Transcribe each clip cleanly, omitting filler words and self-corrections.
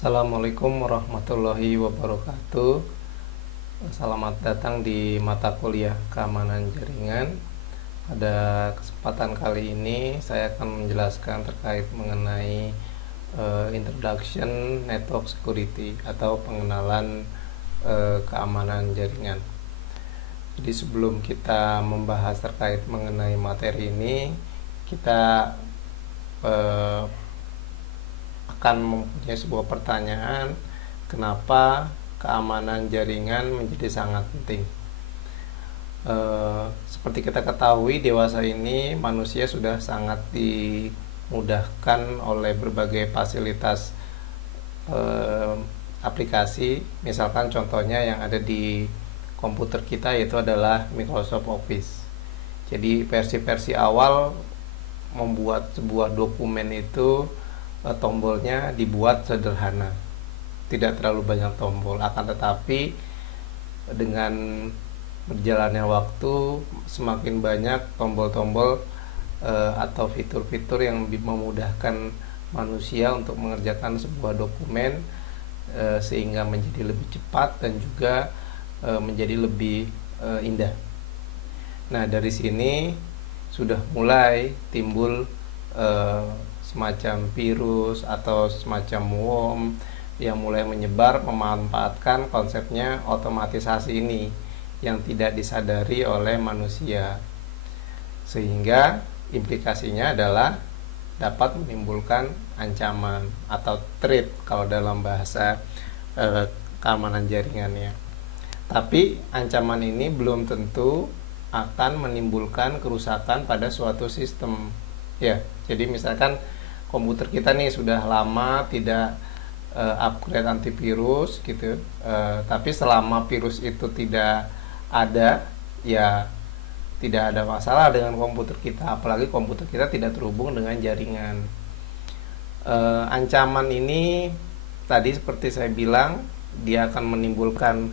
Assalamualaikum warahmatullahi wabarakatuh. Selamat datang di mata kuliah keamanan jaringan. Pada kesempatan kali ini saya akan menjelaskan terkait mengenai Introduction Network Security atau pengenalan keamanan jaringan. Jadi sebelum kita membahas terkait mengenai materi ini, kita akan mempunyai sebuah pertanyaan, kenapa keamanan jaringan menjadi sangat penting. Seperti kita ketahui, dewasa ini manusia sudah sangat dimudahkan oleh berbagai fasilitas aplikasi. Misalkan contohnya yang ada di komputer kita yaitu adalah Microsoft Office. Jadi versi-versi awal membuat sebuah dokumen itu tombolnya dibuat sederhana, tidak terlalu banyak tombol. Akan tetapi dengan berjalannya waktu semakin banyak tombol-tombol atau fitur-fitur yang memudahkan manusia untuk mengerjakan sebuah dokumen sehingga menjadi lebih cepat dan juga menjadi lebih indah. Nah, dari sini sudah mulai timbul semacam virus atau semacam worm yang mulai menyebar memanfaatkan konsepnya otomatisasi ini yang tidak disadari oleh manusia, sehingga implikasinya adalah dapat menimbulkan ancaman atau threat kalau dalam bahasa keamanan jaringannya. Tapi ancaman ini belum tentu akan menimbulkan kerusakan pada suatu sistem. Ya, jadi misalkan komputer kita nih sudah lama tidak upgrade antivirus gitu, tapi selama virus itu tidak ada, ya tidak ada masalah dengan komputer kita, apalagi komputer kita tidak terhubung dengan jaringan. Ancaman ini tadi seperti saya bilang, dia akan menimbulkan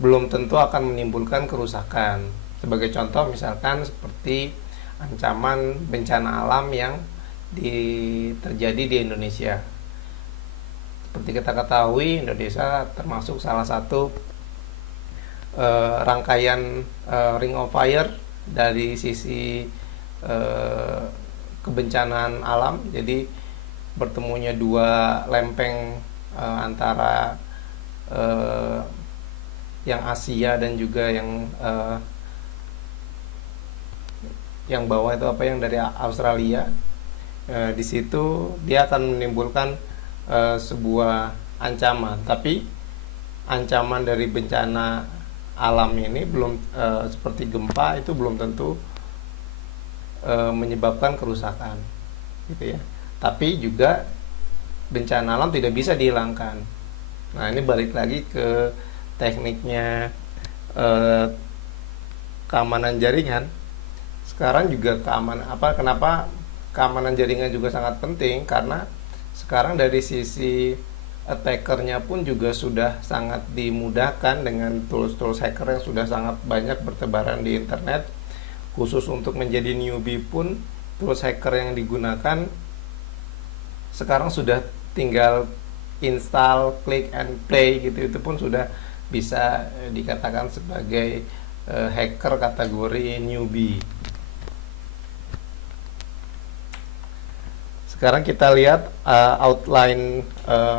belum tentu akan menimbulkan kerusakan. Sebagai contoh misalkan seperti ancaman bencana alam yang terjadi di Indonesia. Seperti kita ketahui, Indonesia termasuk salah satu rangkaian Ring of Fire dari sisi kebencanaan alam. Jadi bertemunya dua lempeng antara yang Asia dan juga yang bawah itu apa, yang dari Australia. Di situ dia akan menimbulkan sebuah ancaman, tapi ancaman dari bencana alam ini belum seperti gempa itu belum tentu menyebabkan kerusakan gitu ya. Tapi juga bencana alam tidak bisa dihilangkan. Nah, ini balik lagi ke tekniknya keamanan jaringan. Sekarang juga kenapa keamanan jaringan juga sangat penting, karena sekarang dari sisi attackernya pun juga sudah sangat dimudahkan dengan tools-tools hacker yang sudah sangat banyak bertebaran di internet. Khusus untuk menjadi newbie pun tools hacker yang digunakan sekarang sudah tinggal install, click and play gitu, itu pun sudah bisa dikatakan sebagai hacker kategori newbie. Sekarang kita lihat outline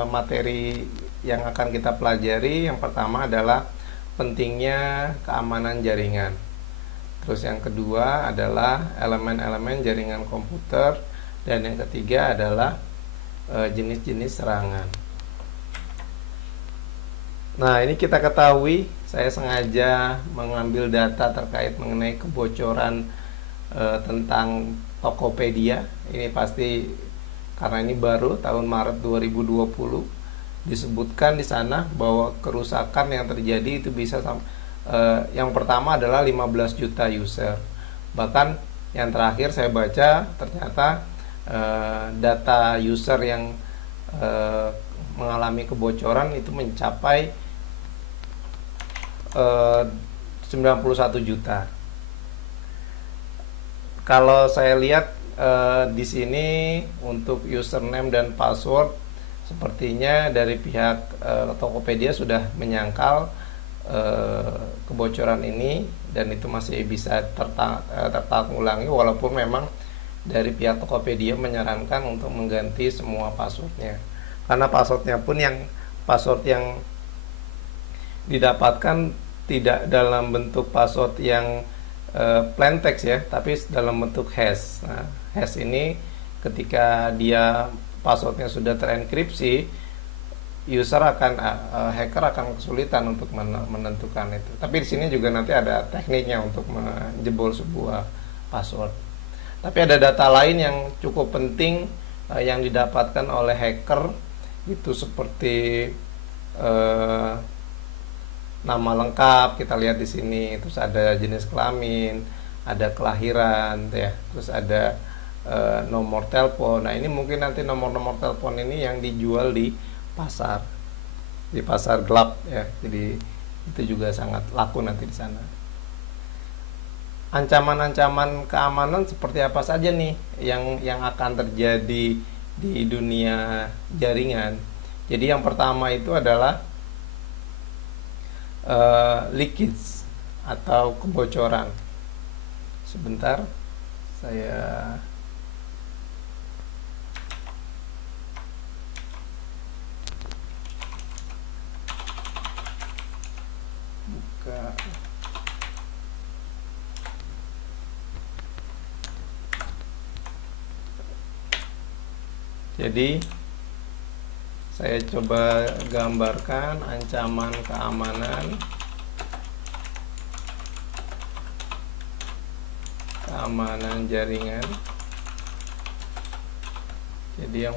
materi yang akan kita pelajari. Yang pertama adalah pentingnya keamanan jaringan. Terus yang kedua adalah elemen-elemen jaringan komputer. Dan yang ketiga adalah jenis-jenis serangan. Nah, ini kita ketahui, saya sengaja mengambil data terkait mengenai kebocoran tentang Tokopedia. Ini pasti karena ini baru tahun Maret 2020, disebutkan di sana bahwa kerusakan yang terjadi itu bisa yang pertama adalah 15 juta user. Bahkan yang terakhir saya baca ternyata data user yang mengalami kebocoran itu mencapai 91 juta. Kalau saya lihat di sini untuk username dan password sepertinya dari pihak Tokopedia sudah menyangkal kebocoran ini, dan itu masih bisa tertanggulangi, walaupun memang dari pihak Tokopedia menyarankan untuk mengganti semua passwordnya, karena password yang didapatkan tidak dalam bentuk password yang plain text ya, tapi dalam bentuk hash. Nah, hash ini ketika dia passwordnya sudah terenkripsi, hacker akan kesulitan untuk menentukan itu. Tapi di sini juga nanti ada tekniknya untuk menjebol sebuah password. Tapi ada data lain yang cukup penting yang didapatkan oleh hacker, itu seperti nama lengkap kita lihat di sini, terus ada jenis kelamin, ada kelahiran, ya, terus ada nomor telepon. Nah, ini mungkin nanti nomor-nomor telepon ini yang dijual di pasar gelap ya, jadi itu juga sangat laku nanti di sana. Ancaman-ancaman keamanan seperti apa saja nih yang akan terjadi di dunia jaringan? Jadi yang pertama itu adalah leakage atau kebocoran. Sebentar, saya buka. Jadi saya coba gambarkan ancaman keamanan jaringan. Jadi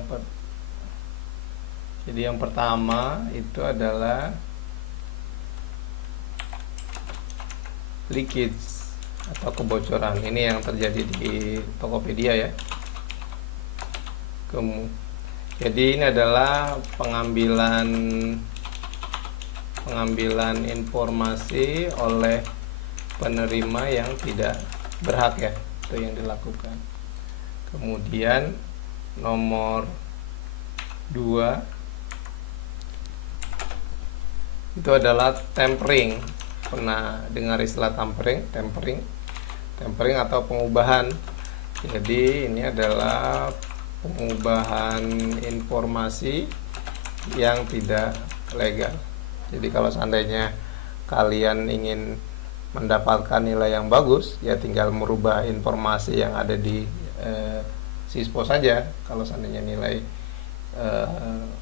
yang pertama itu adalah leakage atau kebocoran. Ini yang terjadi di Tokopedia ya. Jadi ini adalah pengambilan informasi oleh penerima yang tidak berhak ya, itu yang dilakukan. Kemudian nomor 2 itu adalah tampering. Pernah dengar istilah tampering atau pengubahan. Jadi ini adalah pengubahan informasi yang tidak legal. Jadi kalau seandainya kalian ingin mendapatkan nilai yang bagus, ya tinggal merubah informasi yang ada di Sispo saja. Kalau seandainya nilai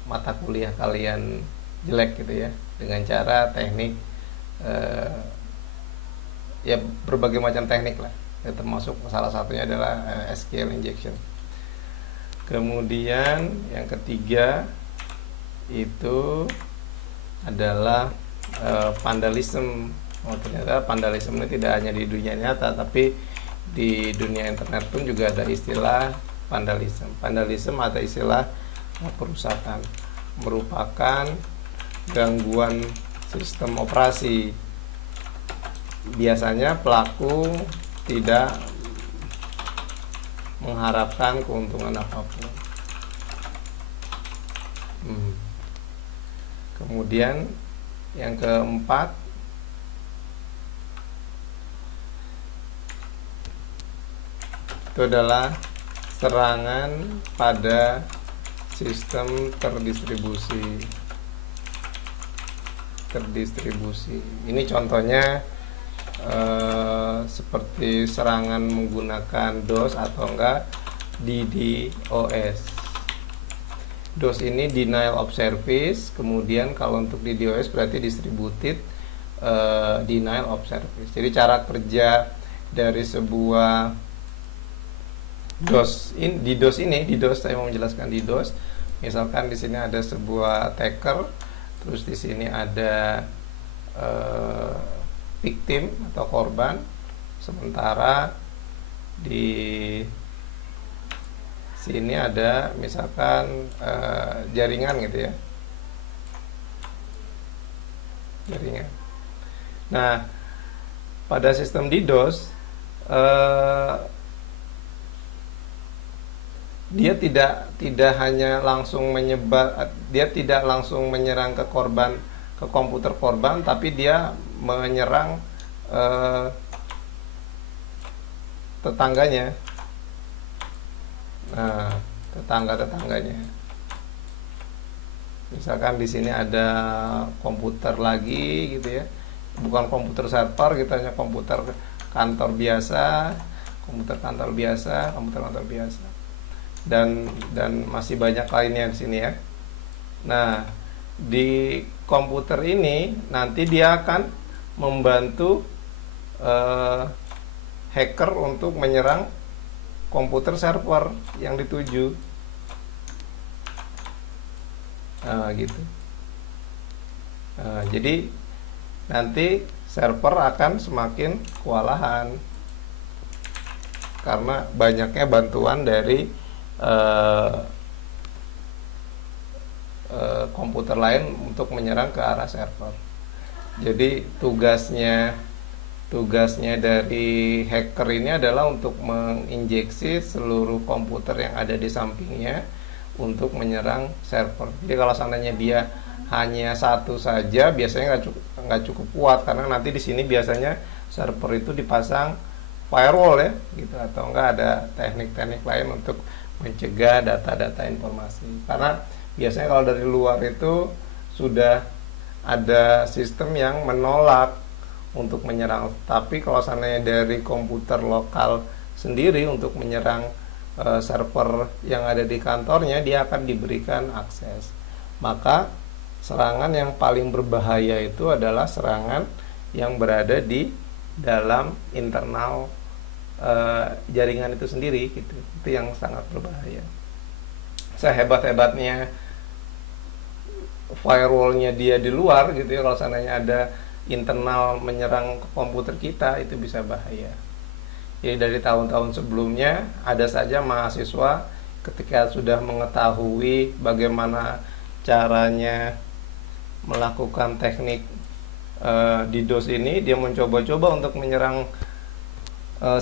mata kuliah kalian jelek gitu ya, dengan cara teknik ya berbagai macam teknik lah, ya, termasuk salah satunya adalah SQL injection. Kemudian yang ketiga itu adalah vandalisme. Ternyata vandalisme ini tidak hanya di dunia nyata, tapi di dunia internet pun juga ada istilah vandalisme. Vandalisme ada istilah perusakan, merupakan gangguan sistem operasi. Biasanya pelaku tidak mengharapkan keuntungan apapun. Kemudian yang keempat itu adalah serangan pada sistem terdistribusi. Ini contohnya seperti serangan menggunakan DOS atau enggak DDoS. DOS ini denial of service, kemudian kalau untuk DDoS berarti distributed denial of service. Jadi cara kerja dari sebuah DOS saya mau menjelaskan di DOS. Misalkan di sini ada sebuah attacker, terus di sini ada victim atau korban, sementara di sini ada misalkan jaringan gitu ya, jaringan. Nah, pada sistem DDoS dia tidak hanya langsung dia tidak langsung menyerang ke komputer korban, tapi dia menyerang eh, tetangganya. Nah, tetangga-tetangganya. Misalkan di sini ada komputer lagi gitu ya. Bukan komputer server, kita hanya komputer kantor biasa, komputer kantor biasa. Dan masih banyak lainnya di sini ya. Nah, di komputer ini nanti dia akan membantu hacker untuk menyerang komputer server yang dituju. Nah, gitu. Nah, jadi nanti server akan semakin kewalahan karena banyaknya bantuan dari komputer lain untuk menyerang ke arah server. Jadi tugasnya dari hacker ini adalah untuk menginjeksi seluruh komputer yang ada di sampingnya untuk menyerang server. Jadi kalau seandainya dia hanya satu saja, biasanya nggak cukup kuat karena nanti di sini biasanya server itu dipasang firewall ya, gitu, atau enggak ada teknik-teknik lain untuk mencegah data-data informasi. Karena biasanya kalau dari luar itu sudah ada sistem yang menolak untuk menyerang, tapi kalau seandainya dari komputer lokal sendiri untuk menyerang server yang ada di kantornya, dia akan diberikan akses. Maka serangan yang paling berbahaya itu adalah serangan yang berada di dalam internal jaringan itu sendiri gitu. Itu yang sangat berbahaya. Sehebat-hebatnya firewallnya dia di luar gitu ya, kalau seandainya ada internal menyerang ke komputer kita, itu bisa bahaya. Jadi dari tahun-tahun sebelumnya ada saja mahasiswa ketika sudah mengetahui bagaimana caranya melakukan teknik DDoS ini, dia mencoba-coba untuk menyerang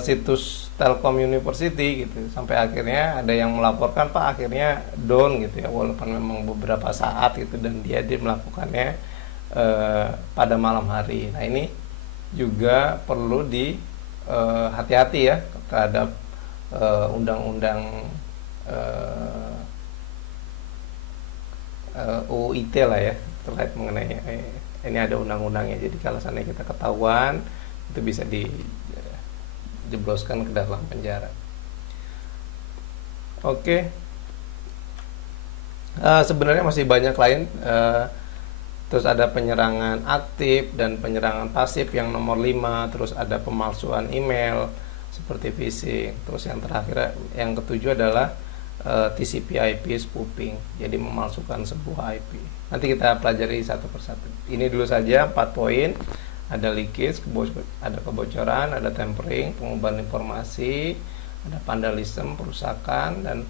situs Telkom University gitu, sampai akhirnya ada yang melaporkan, Pak, akhirnya down gitu ya, walaupun memang beberapa saat gitu, dan dia melakukannya pada malam hari. Nah, ini juga perlu hati-hati ya terhadap undang-undang UU ITE lah ya, terkait mengenai ini ada undang-undangnya. Jadi kalau seandainya kita ketahuan, itu bisa dijebloskan ke dalam penjara. Oke. Sebenarnya masih banyak lain. Terus ada penyerangan aktif dan penyerangan pasif yang nomor 5. Terus ada pemalsuan email seperti phishing. Terus yang terakhir, yang ketujuh adalah TCP/IP spoofing, jadi memalsukan sebuah IP. Nanti kita pelajari satu persatu. Ini dulu saja 4 poin. Ada leakage, ada kebocoran, ada tampering, pengubahan informasi, ada vandalisme, perusakan, dan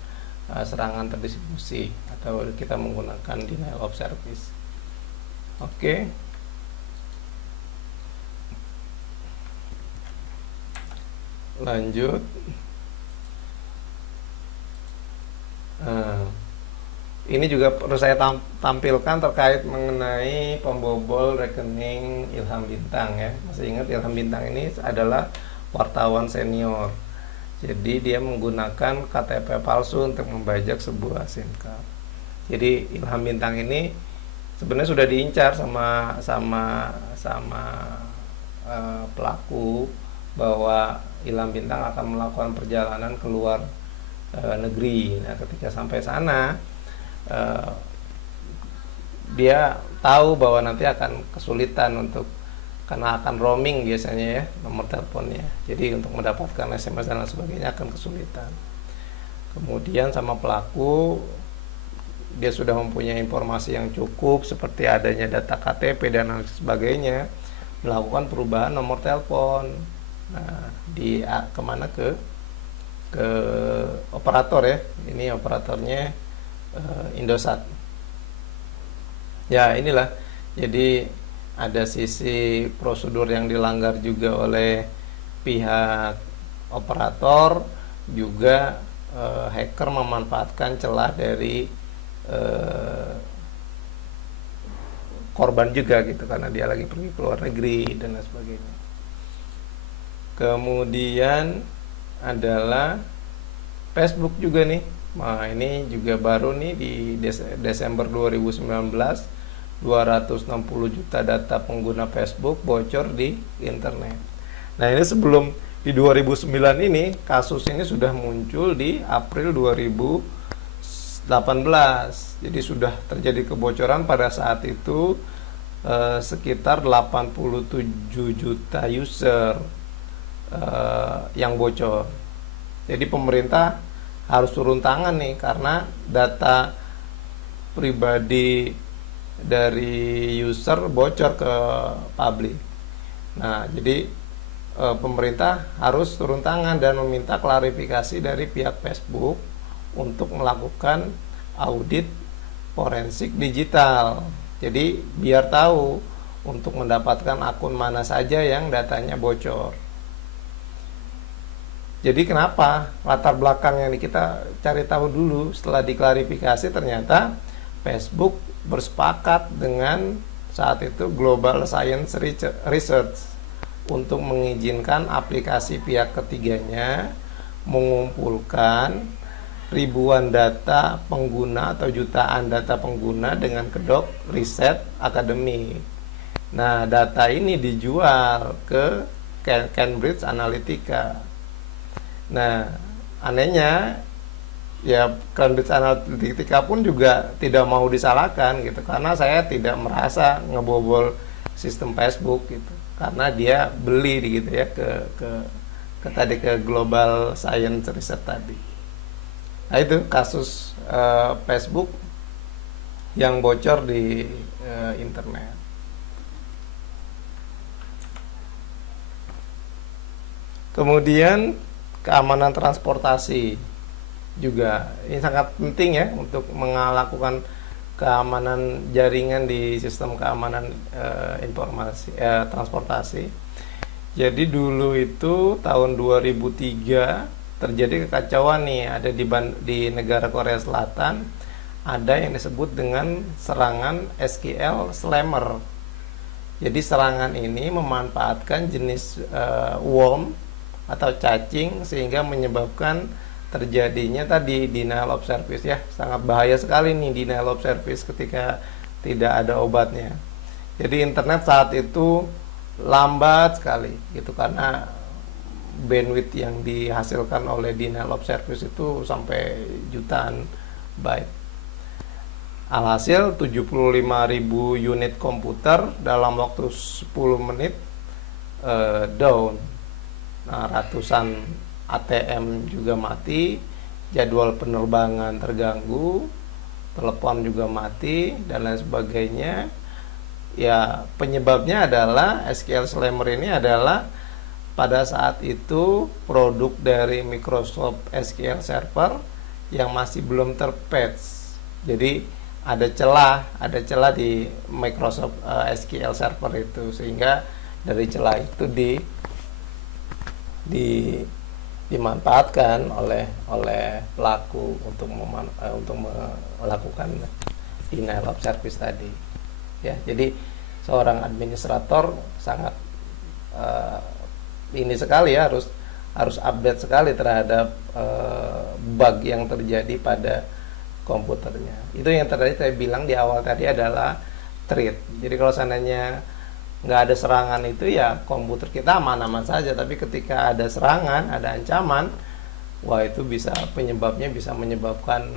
serangan terdistribusi, atau kita menggunakan denial of service. Oke. Lanjut. Ini juga perlu saya tampilkan terkait mengenai pembobol rekening Ilham Bintang ya. Masih ingat Ilham Bintang ini adalah wartawan senior. Jadi dia menggunakan KTP palsu untuk membajak sebuah SIM card. Jadi Ilham Bintang ini sebenarnya sudah diincar sama pelaku, bahwa Ilham Bintang akan melakukan perjalanan keluar negeri. Nah, ketika sampai sana dia tahu bahwa nanti akan kesulitan karena akan roaming biasanya ya nomor teleponnya. Jadi untuk mendapatkan SMS dan lain sebagainya akan kesulitan. Kemudian sama pelaku, dia sudah mempunyai informasi yang cukup seperti adanya data KTP dan lain sebagainya, melakukan perubahan nomor telepon. Nah, kemana ke operator ya. Ini operatornya Indosat. Ya, inilah. Jadi ada sisi prosedur yang dilanggar juga oleh pihak operator, juga hacker memanfaatkan celah dari eh, korban juga gitu, karena dia lagi pergi ke luar negeri dan lain sebagainya. Kemudian adalah Facebook juga nih. Nah, ini juga baru nih di Desember 2019, 260 juta data pengguna Facebook bocor di internet. Nah, ini sebelum di 2009 ini, kasus ini sudah muncul di April 2018. Jadi sudah terjadi kebocoran pada saat itu sekitar 87 juta user yang bocor. Jadi pemerintah harus turun tangan nih, karena data pribadi dari user bocor ke publik. Nah, jadi pemerintah harus turun tangan dan meminta klarifikasi dari pihak Facebook untuk melakukan audit forensik digital. Jadi biar tahu untuk mendapatkan akun mana saja yang datanya bocor. Jadi kenapa latar belakang yang kita cari tahu dulu. Setelah diklarifikasi, ternyata Facebook bersepakat dengan saat itu Global Science Research untuk mengizinkan aplikasi pihak ketiganya mengumpulkan ribuan data pengguna atau jutaan data pengguna dengan kedok riset akademik. Nah, data ini dijual ke Cambridge Analytica. Nah, anehnya ya Cambridge Analytica pun juga tidak mau disalahkan gitu, karena saya tidak merasa ngebobol sistem Facebook gitu, karena dia beli gitu ya ke Global Science Research tadi. Nah, itu kasus Facebook yang bocor di internet. Kemudian keamanan transportasi juga ini sangat penting ya untuk melakukan keamanan jaringan di sistem keamanan informasi transportasi. Jadi dulu itu tahun 2003 terjadi kekacauan nih, ada di negara Korea Selatan ada yang disebut dengan serangan SQL Slammer. Jadi serangan ini memanfaatkan jenis worm atau cacing sehingga menyebabkan terjadinya tadi denial of service ya. Sangat bahaya sekali nih denial of service ketika tidak ada obatnya. Jadi internet saat itu lambat sekali gitu, karena bandwidth yang dihasilkan oleh denial of service itu sampai jutaan byte. Alhasil 75.000 unit komputer dalam waktu 10 menit down. Nah, ratusan ATM juga mati, jadwal penerbangan terganggu, telepon juga mati, dan lain sebagainya. Ya, penyebabnya adalah SQL Slammer ini adalah pada saat itu produk dari Microsoft SQL Server yang masih belum terpatch. Jadi ada celah di Microsoft SQL Server itu, sehingga dari celah itu dimanfaatkan oleh pelaku untuk melakukan denial of service tadi. Ya, jadi seorang administrator sangat ini sekali ya, harus update sekali terhadap bug yang terjadi pada komputernya. Itu yang tadi saya bilang di awal tadi adalah threat. Jadi kalau seandainya nggak ada serangan itu ya komputer kita aman-aman saja, tapi ketika ada serangan, ada ancaman, wah itu penyebabnya bisa menyebabkan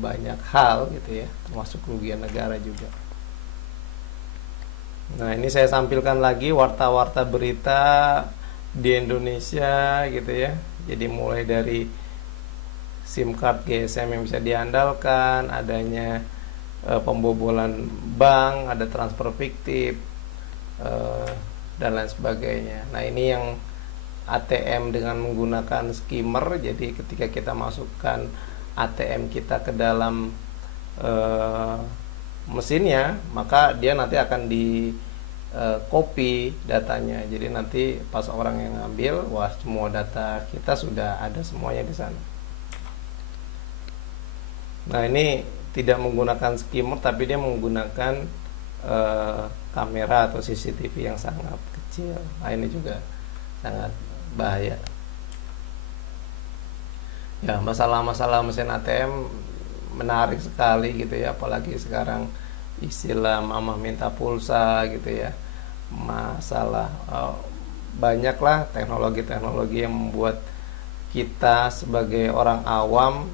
banyak hal gitu ya, termasuk kerugian negara juga. Nah, ini saya sampilkan lagi warta-warta berita di Indonesia gitu ya. Jadi mulai dari SIM card GSM yang bisa diandalkan, adanya pembobolan bank, ada transfer fiktif, dan lain sebagainya. Nah, ini yang ATM dengan menggunakan skimmer. Jadi ketika kita masukkan ATM kita ke dalam mesinnya, maka dia nanti akan di copy datanya. Jadi nanti pas orang yang ngambil, wah semua data kita sudah ada semuanya di sana. Nah, ini tidak menggunakan skimmer, tapi dia menggunakan kamera atau CCTV yang sangat kecil. Nah, ini juga sangat bahaya. Ya, masalah-masalah mesin ATM menarik sekali gitu ya, apalagi sekarang istilah mama minta pulsa gitu ya. Masalah banyaklah teknologi-teknologi yang membuat kita sebagai orang awam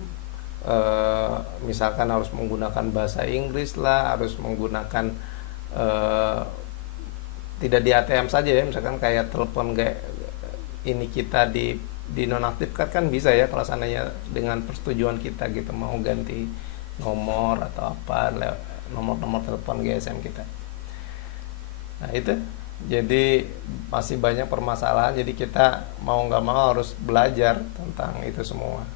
misalkan harus menggunakan bahasa Inggris lah, harus menggunakan tidak di ATM saja ya, misalkan kayak telepon kayak ini kita di nonaktifkan kan bisa ya, kalau seandainya dengan persetujuan kita gitu mau ganti nomor atau apa, nomor-nomor telepon GSM kita. Nah itu jadi masih banyak permasalahan, jadi kita mau nggak mau harus belajar tentang itu semua.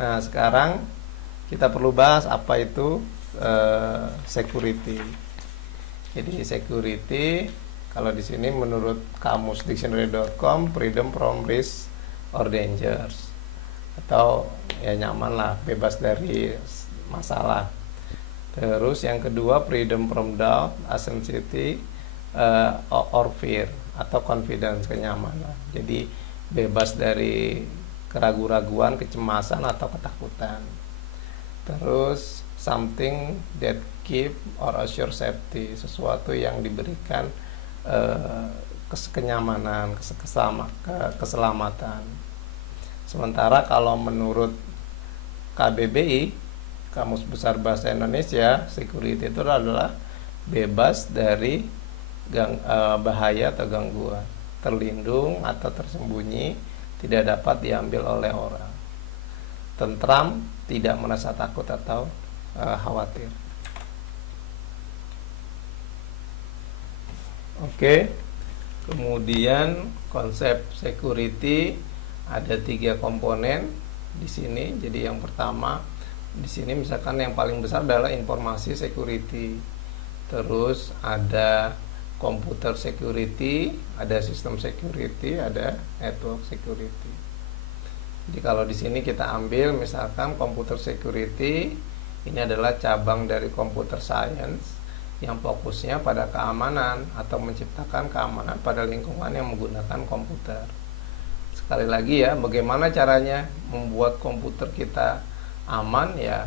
Nah sekarang kita perlu bahas apa itu security. Jadi security kalau di sini menurut kamus dictionary.com, freedom from risk or dangers, atau ya nyaman lah, bebas dari masalah. Terus yang kedua freedom from doubt, anxiety, or fear, atau confidence, kenyamanan. Jadi bebas dari keraguan-raguan, kecemasan atau ketakutan. Terus something that give or assure safety, sesuatu yang diberikan kenyamanan, keselamatan. Sementara kalau menurut KBBI, Kamus Besar Bahasa Indonesia, security itu adalah bebas dari bahaya atau gangguan, terlindung atau tersembunyi, tidak dapat diambil oleh orang, tentram, tidak merasa takut atau khawatir. Oke, kemudian konsep security ada 3 komponen di sini. Jadi yang pertama di sini misalkan yang paling besar adalah informasi security. Terus ada computer security, ada sistem security, ada network security. Jadi kalau di sini kita ambil misalkan computer security, ini adalah cabang dari computer science yang fokusnya pada keamanan atau menciptakan keamanan pada lingkungan yang menggunakan komputer. Sekali lagi ya, bagaimana caranya membuat komputer kita aman ya,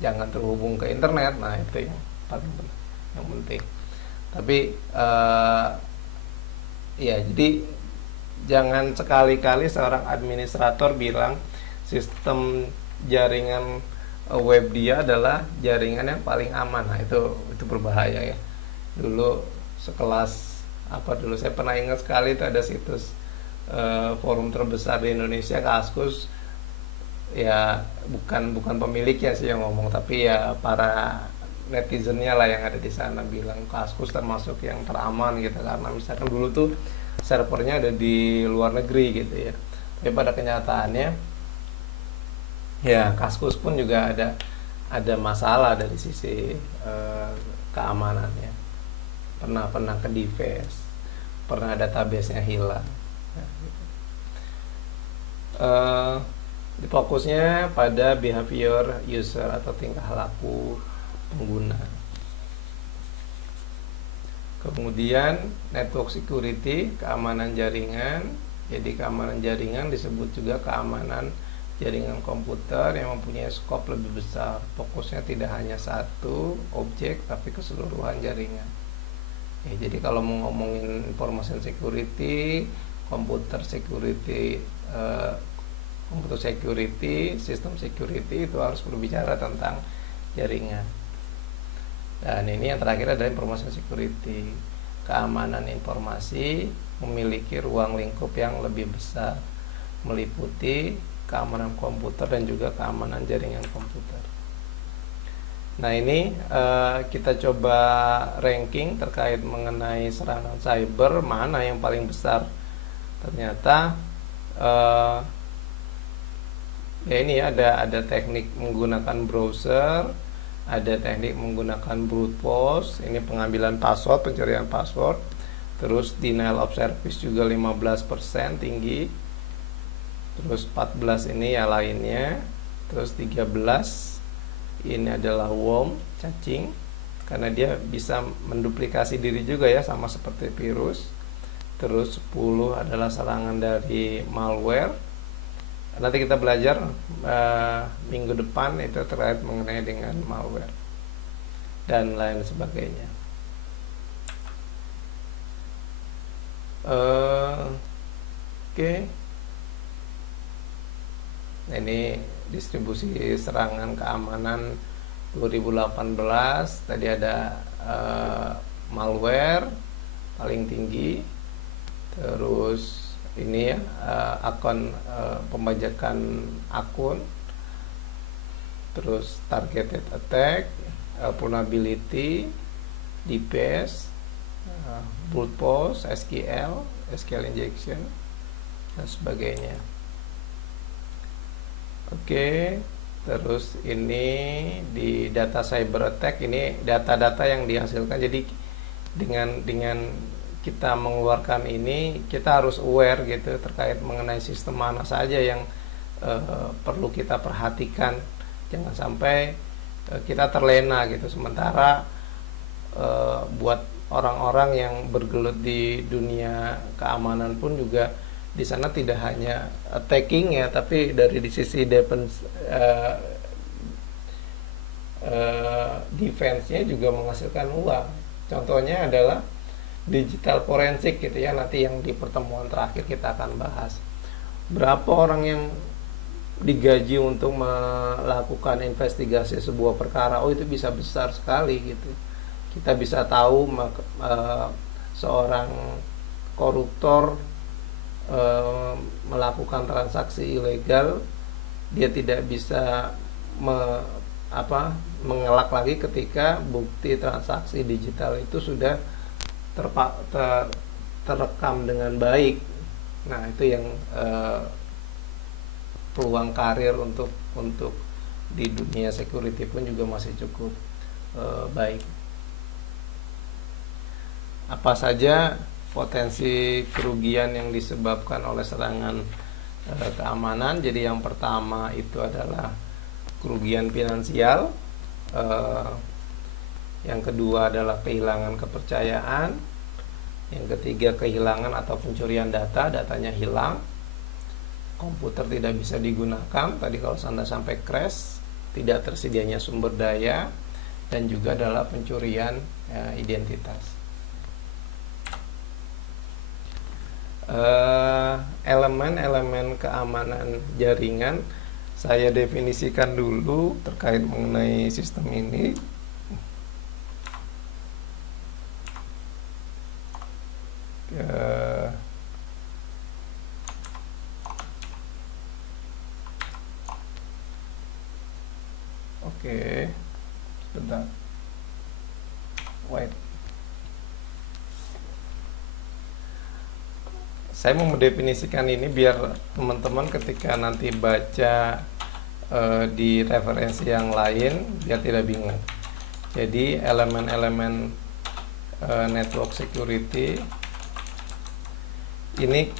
jangan terhubung ke internet. Nah itu yang paling penting. Tapi ya jadi jangan sekali-kali seorang administrator bilang sistem jaringan web dia adalah jaringan yang paling aman. Nah itu berbahaya ya. Dulu sekelas apa dulu saya pernah ingat sekali, itu ada situs forum terbesar di Indonesia, Kaskus. Ya bukan pemiliknya sih yang ngomong, tapi ya para netizennya lah yang ada di sana bilang Kaskus termasuk yang teraman gitu, karena misalkan dulu tuh servernya ada di luar negeri gitu ya. Tapi pada kenyataannya ya Kaskus pun juga ada masalah dari sisi keamanannya. Pernah ke defaced, pernah database-nya hilang. Nah, gitu. Fokusnya pada behavior user atau tingkah laku pengguna. Kemudian network security, keamanan jaringan. Jadi keamanan jaringan disebut juga keamanan jaringan komputer yang mempunyai skop lebih besar. Fokusnya tidak hanya satu objek tapi keseluruhan jaringan. Ya, jadi kalau mau ngomongin information security, computer security, sistem security, itu harus berbicara tentang jaringan. Dan ini yang terakhir adalah information security, keamanan informasi memiliki ruang lingkup yang lebih besar, meliputi keamanan komputer dan juga keamanan jaringan komputer. Nah ini kita coba ranking terkait mengenai serangan cyber, mana yang paling besar. Ternyata ya ini ada teknik menggunakan browser, ada teknik menggunakan brute force, ini pengambilan password, pencurian password. Terus denial of service juga 15% tinggi. Terus 14 ini ya lainnya. Terus 13 ini adalah worm, cacing, karena dia bisa menduplikasi diri juga ya, sama seperti virus. Terus 10 adalah serangan dari malware. Nanti kita belajar minggu depan itu terkait mengenai dengan malware dan lain sebagainya. Oke. Nah, ini distribusi serangan keamanan 2018. Tadi ada malware paling tinggi. Terus ini ya, akun pembajakan akun. Terus targeted attack, vulnerability, DPoS, brute force, SQL injection, dan sebagainya. Oke, terus ini di data cyber attack, ini data-data yang dihasilkan. Jadi dengan kita mengeluarkan ini, kita harus aware gitu terkait mengenai sistem mana saja yang perlu kita perhatikan. Jangan sampai kita terlena gitu. Sementara buat orang-orang yang bergelut di dunia keamanan pun juga di sana tidak hanya attacking ya, tapi dari di sisi defense-nya juga menghasilkan uang. Contohnya adalah digital forensik gitu ya, nanti yang di pertemuan terakhir kita akan bahas. Berapa orang yang digaji untuk melakukan investigasi sebuah perkara? Oh, itu bisa besar sekali gitu. Kita bisa tahu seorang koruptor melakukan transaksi ilegal, dia tidak bisa mengelak lagi ketika bukti transaksi digital itu sudah terekam dengan baik. Nah, itu yang peluang karir untuk di dunia security pun juga masih cukup baik. Apa saja potensi kerugian yang disebabkan oleh serangan keamanan? Jadi yang pertama itu adalah kerugian finansial, yang kedua adalah kehilangan kepercayaan, yang ketiga kehilangan atau pencurian datanya hilang, komputer tidak bisa digunakan, tadi kalau Anda sampai crash, tidak tersedianya sumber daya, dan juga adalah pencurian identitas. Elemen-elemen keamanan jaringan saya definisikan dulu terkait mengenai sistem ini. Oke, sebentar. Wait. Saya mau mendefinisikan ini biar teman-teman ketika nanti baca di referensi yang lain biar tidak bingung. Jadi elemen-elemen network security ini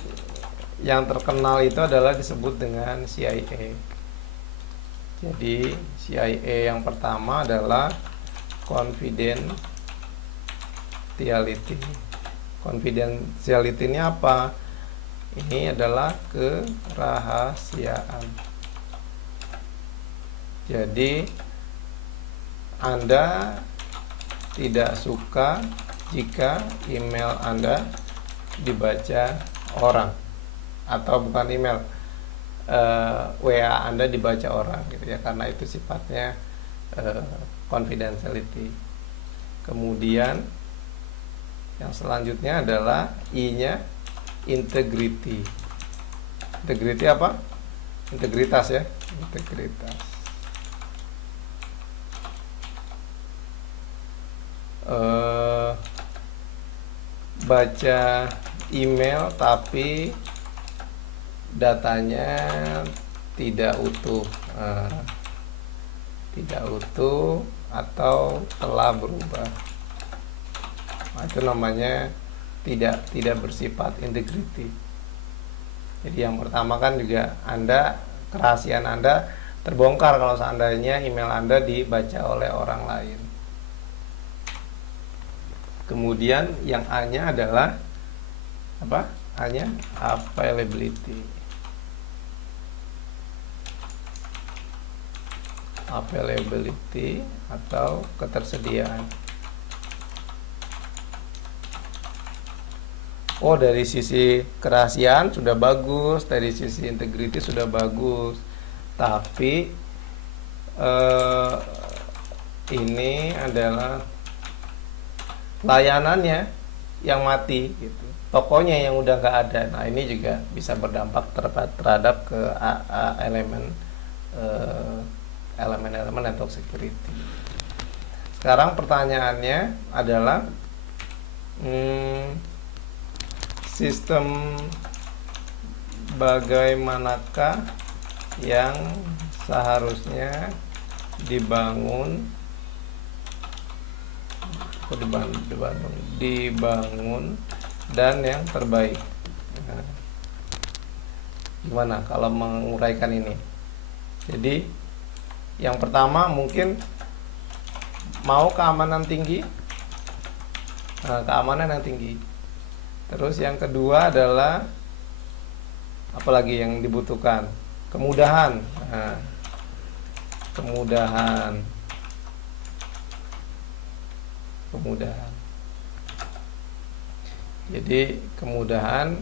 yang terkenal itu adalah disebut dengan CIA. Jadi CIA yang pertama adalah confidentiality. Confidentiality ini apa? Ini adalah kerahasiaan. Jadi Anda tidak suka jika email Anda dibaca orang, atau bukan email, WA Anda dibaca orang gitu ya, karena itu sifatnya confidentiality. Kemudian yang selanjutnya adalah I-nya integrity. Integrity apa? Integritas ya, integritas. Baca email tapi datanya tidak utuh, atau telah berubah. Nah, itu namanya tidak bersifat integrity. Jadi yang pertama kan juga Anda, kerahasiaan Anda terbongkar kalau seandainya email Anda dibaca oleh orang lain. Kemudian yang A-nya adalah apa? A-nya availability. Availability atau ketersediaan. Oh, dari sisi kerahasiaan sudah bagus, dari sisi integrity sudah bagus, tapi ini adalah layanannya yang mati gitu, tokonya yang udah nggak ada. Nah, ini juga bisa berdampak terhadap ke elemen network security. Sekarang pertanyaannya adalah sistem bagaimanakah yang seharusnya dibangun dan yang terbaik. Nah, gimana kalau menguraikan ini? Jadi yang pertama mungkin mau keamanan tinggi, keamanan yang tinggi. Terus yang kedua adalah apalagi yang dibutuhkan? Kemudahan. Nah, kemudahan. Jadi kemudahan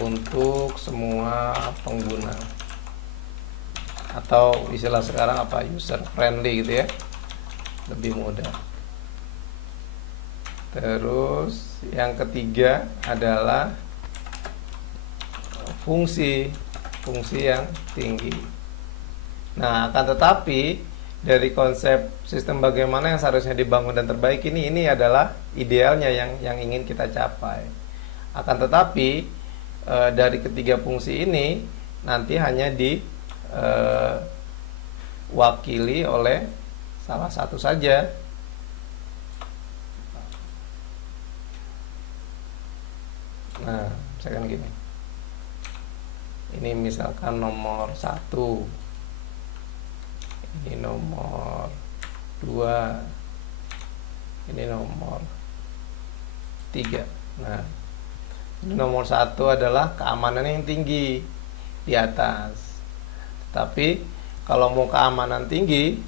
untuk semua pengguna, atau istilah sekarang apa, user friendly gitu ya, lebih mudah. Terus yang ketiga adalah fungsi yang tinggi. Nah, akan tetapi dari konsep sistem bagaimana yang seharusnya dibangun dan terbaik ini adalah idealnya yang ingin kita capai. Akan tetapi dari ketiga fungsi ini nanti hanya diwakili oleh salah satu saja. Nah, misalkan gini, ini misalkan nomor 1, ini nomor 2, ini nomor 3. Nah, ini nomor 1 adalah keamanan yang tinggi di atas. Tapi kalau mau keamanan tinggi,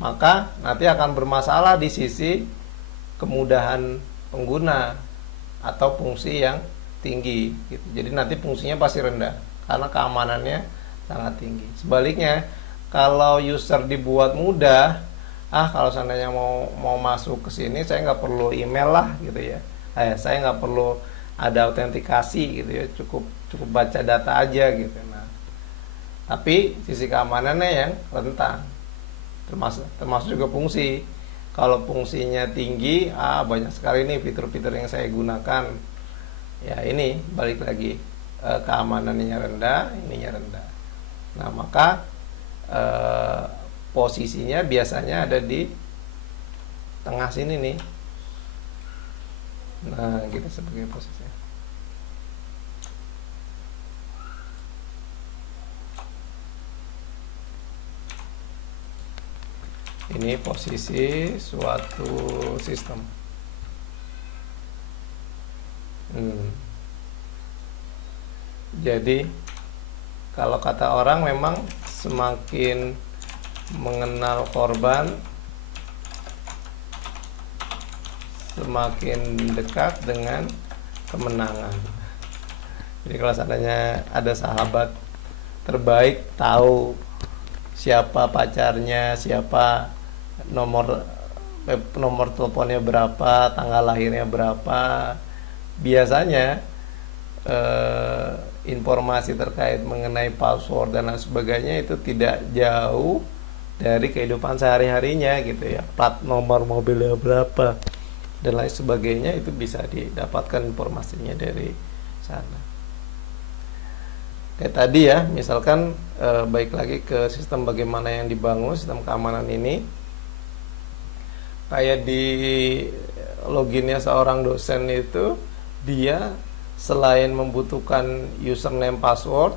maka nanti akan bermasalah di sisi kemudahan pengguna atau fungsi yang tinggi gitu. Jadi nanti fungsinya pasti rendah karena keamanannya sangat tinggi. Sebaliknya, kalau user dibuat mudah, kalau seandainya mau masuk ke sini, saya nggak perlu email lah gitu ya. Saya nggak perlu ada autentikasi gitu ya, cukup baca data aja gitu. Nah, tapi sisi keamanannya yang rentan, termasuk juga fungsi. Kalau fungsinya tinggi, banyak sekali nih fitur-fitur yang saya gunakan. Ya, ini balik lagi, keamanannya rendah, ininya rendah. Nah, maka posisinya biasanya ada di tengah sini nih. Nah, gitu sebagai posisinya. Ini posisi suatu sistem. Jadi kalau kata orang, memang semakin mengenal korban, semakin dekat dengan kemenangan. Jadi kalau seandainya ada sahabat terbaik, tahu siapa pacarnya, siapa nomor teleponnya berapa, tanggal lahirnya berapa, biasanya informasi terkait mengenai password dan lain sebagainya itu tidak jauh dari kehidupan sehari-harinya gitu ya. Plat nomor mobilnya berapa dan lain sebagainya, itu bisa didapatkan informasinya dari sana. Kayak tadi ya, misalkan baik lagi ke sistem bagaimana yang dibangun sistem keamanan ini. Kayak di loginnya seorang dosen itu, dia selain membutuhkan username password,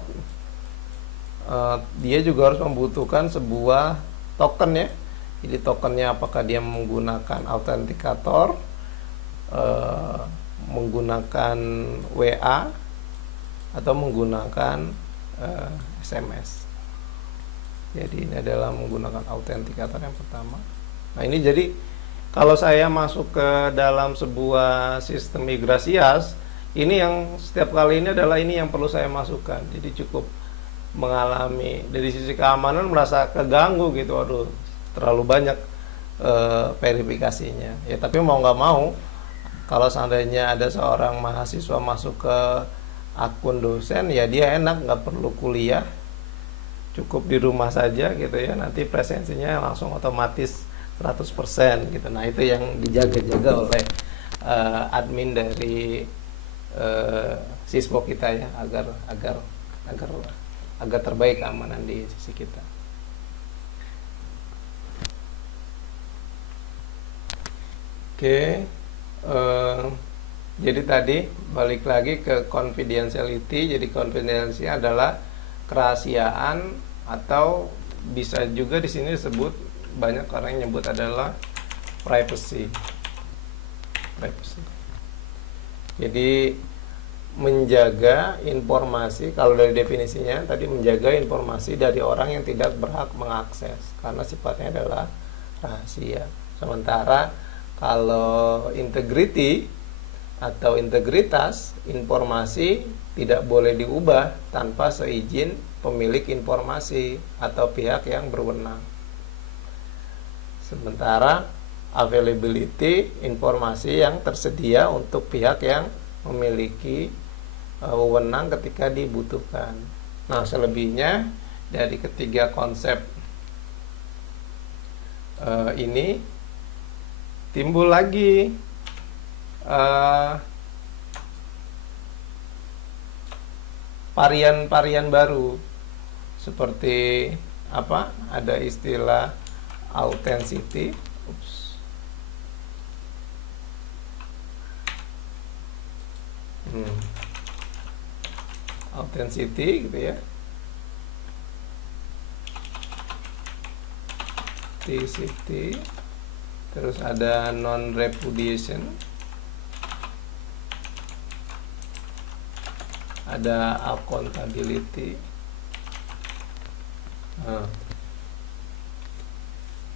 dia juga harus membutuhkan sebuah token ya. Jadi tokennya apakah dia menggunakan autentikator, menggunakan WA, atau menggunakan SMS. Jadi ini adalah menggunakan autentikator yang pertama. Nah ini jadi kalau saya masuk ke dalam sebuah sistem migrasi IaaS, ini yang setiap kali ini adalah ini yang perlu saya masukkan. Jadi cukup mengalami dari sisi keamanan merasa keganggu gitu, aduh terlalu banyak verifikasinya. Ya tapi mau nggak mau, kalau seandainya ada seorang mahasiswa masuk ke akun dosen, ya dia enak, nggak perlu kuliah, cukup di rumah saja gitu ya, nanti presensinya langsung otomatis 100% gitu. Nah itu yang dijaga-jaga oleh admin dari siswa kita ya, agar terbaik keamanan di sisi kita. Oke, jadi tadi balik lagi ke confidentiality. Jadi confidentiality adalah kerahasiaan, atau bisa juga di sini disebut, banyak orang yang nyebut adalah privacy. Jadi menjaga informasi, kalau dari definisinya tadi, menjaga informasi dari orang yang tidak berhak mengakses karena sifatnya adalah rahasia. Sementara kalau integrity atau integritas, informasi tidak boleh diubah tanpa seizin pemilik informasi atau pihak yang berwenang. Sementara availability, informasi yang tersedia untuk pihak yang memiliki wewenang ketika dibutuhkan. Nah, selebihnya dari ketiga konsep ini timbul lagi varian-varian baru, seperti apa? Ada istilah authenticity. Authenticity gitu ya. Authenticity. Terus ada non repudiation. Ada accountability.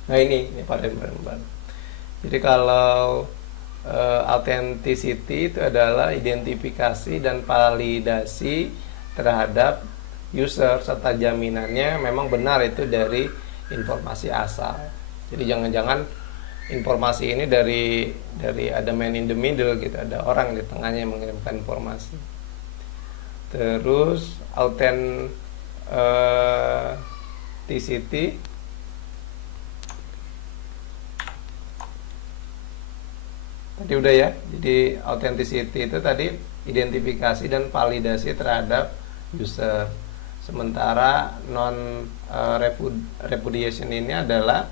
Nah ini varian baru. Jadi kalau authenticity itu adalah identifikasi dan validasi terhadap user serta jaminannya memang benar itu dari informasi asal. Jadi jangan-jangan informasi ini dari ada man in the middle gitu, ada orang di tengahnya yang mengirimkan informasi. Terus authenticity tadi udah ya. Jadi authenticity itu tadi identifikasi dan validasi terhadap user. Sementara non repudiation ini adalah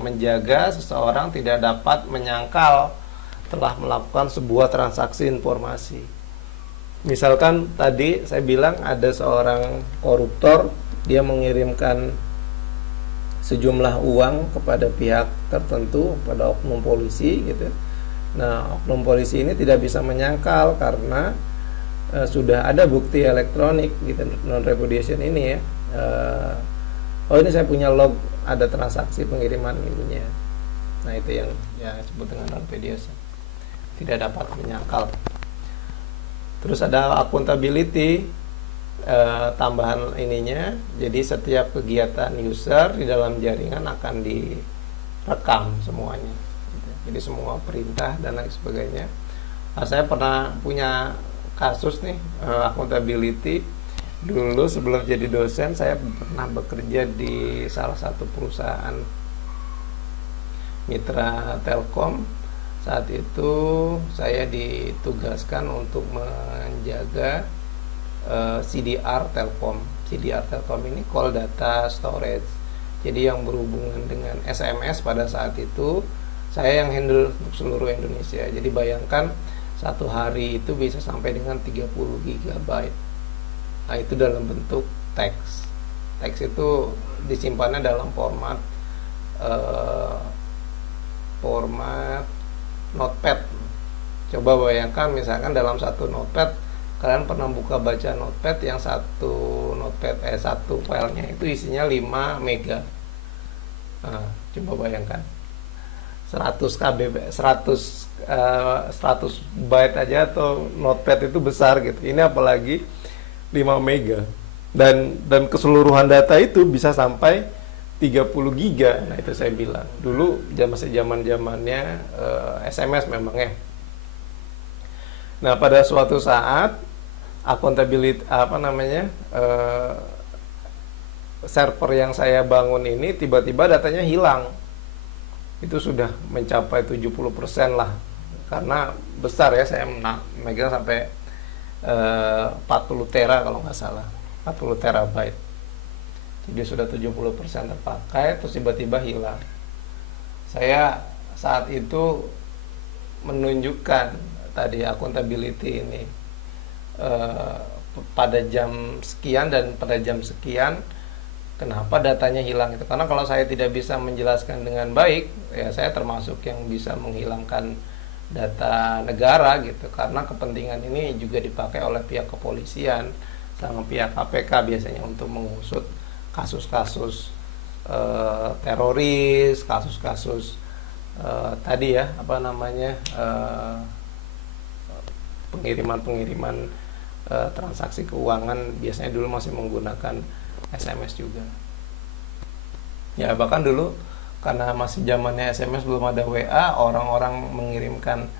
menjaga seseorang tidak dapat menyangkal telah melakukan sebuah transaksi informasi. Misalkan tadi saya bilang ada seorang koruptor, dia mengirimkan sejumlah uang kepada pihak tertentu, pada oknum polisi gitu. Nah, oknum polisi ini tidak bisa menyangkal karena sudah ada bukti elektronik gitu, non repudiation ini ya. Oh ini saya punya log, ada transaksi pengiriman ininya. Nah itu yang ya disebut dengan non repudiation, tidak dapat menyangkal. Terus ada accountability, tambahan ininya. Jadi setiap kegiatan user di dalam jaringan akan direkam semuanya. Jadi semua perintah dan lain sebagainya. Nah, saya pernah punya kasus nih, accountability. Dulu sebelum jadi dosen saya pernah bekerja di salah satu perusahaan mitra Telkom. Saat itu saya ditugaskan untuk menjaga CDR Telkom. CDR Telkom ini call data storage. Jadi yang berhubungan dengan SMS pada saat itu saya yang handle untuk seluruh Indonesia. Jadi bayangkan satu hari itu bisa sampai dengan 30 GB. Nah itu dalam bentuk teks. Teks itu disimpannya dalam format format notepad. Coba bayangkan misalkan dalam satu notepad kalian pernah buka baca notepad yang satu filenya itu isinya 5 mega. Nah, coba bayangkan 100 KB 100 byte aja atau notepad itu besar gitu. Ini apalagi 5 mega. Dan keseluruhan data itu bisa sampai 30 giga. Nah, itu saya bilang. Dulu masih zaman-zamannya SMS memang ya. Nah, pada suatu saat accountability server yang saya bangun ini tiba-tiba datanya hilang. Itu sudah mencapai 70% lah. Karena besar ya, saya megang sampai 40 tera kalau nggak salah. 40 terabyte. Jadi sudah 70% terpakai, terus tiba-tiba hilang. Saya saat itu menunjukkan tadi accountability ini pada jam sekian dan pada jam sekian. Kenapa datanya hilang itu? Karena kalau saya tidak bisa menjelaskan dengan baik, ya saya termasuk yang bisa menghilangkan data negara gitu. Karena kepentingan ini juga dipakai oleh pihak kepolisian sama pihak KPK biasanya untuk mengusut kasus-kasus teroris, kasus-kasus tadi ya pengiriman transaksi keuangan. Biasanya dulu masih menggunakan SMS juga. Ya bahkan dulu karena masih zamannya SMS, belum ada WA, orang-orang mengirimkan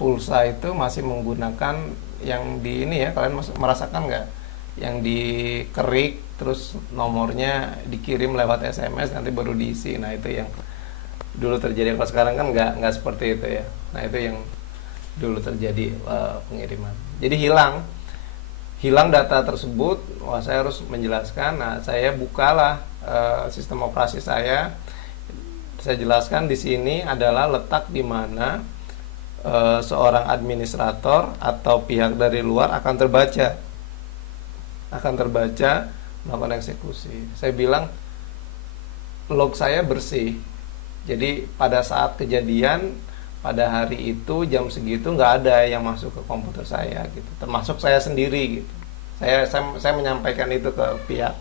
pulsa itu masih menggunakan yang di ini ya, kalian merasakan nggak? Yang dikerik terus nomornya dikirim lewat SMS nanti baru diisi. Nah itu yang dulu terjadi. Kalau sekarang kan nggak seperti itu ya. Nah itu yang dulu terjadi pengiriman. Jadi hilang data tersebut. Wah, saya harus menjelaskan. Nah saya bukalah sistem operasi saya. Saya jelaskan di sini adalah letak di mana seorang administrator atau pihak dari luar akan terbaca melakukan eksekusi. Saya bilang log saya bersih. Jadi pada saat kejadian pada hari itu jam segitu nggak ada yang masuk ke komputer saya gitu, termasuk saya sendiri gitu. Saya menyampaikan itu ke pihak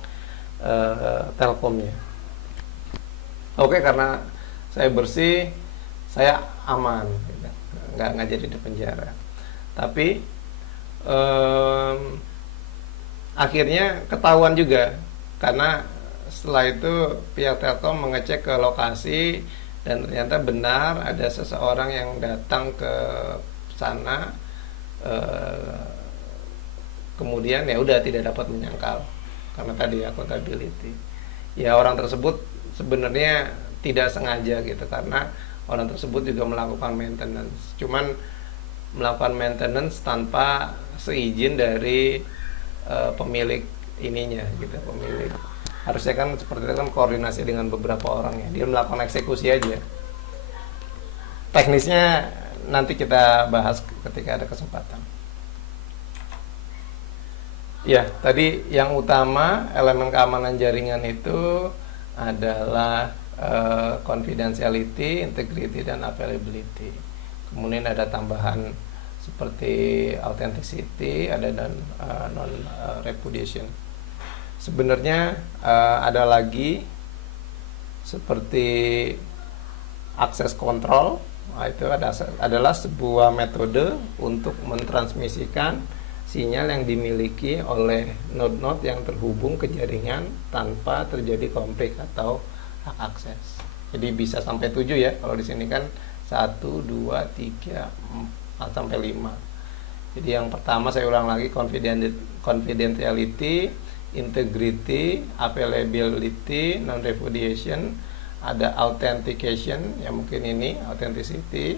Telkomnya. Oke, karena saya bersih, saya aman gitu. nggak jadi di penjara. Tapi akhirnya ketahuan juga, karena setelah itu pihak Telkom mengecek ke lokasi dan ternyata benar ada seseorang yang datang ke sana, kemudian ya udah tidak dapat menyangkal karena tadi accountability. Ya orang tersebut sebenarnya tidak sengaja gitu, karena orang tersebut juga melakukan maintenance, cuman melakukan maintenance tanpa seizin dari pemilik ininya gitu. Pemilik harusnya kan seperti itu kan koordinasi dengan beberapa orang ya, dia melakukan eksekusi aja. Teknisnya nanti kita bahas ketika ada kesempatan. Ya, tadi yang utama elemen keamanan jaringan itu adalah confidentiality, integrity, dan availability. Kemudian ada tambahan seperti authenticity, ada dan non repudiation. Sebenarnya ada lagi seperti access control. Nah, itu adalah sebuah metode untuk mentransmisikan sinyal yang dimiliki oleh node-node yang terhubung ke jaringan tanpa terjadi konflik atau hak akses. Jadi bisa sampai 7 ya. Kalau di sini kan 1, 2, 3, 4 sampai 5. Jadi yang pertama saya ulang lagi, confidentiality, integrity, availability, non repudiation, ada authentication yang mungkin ini authenticity,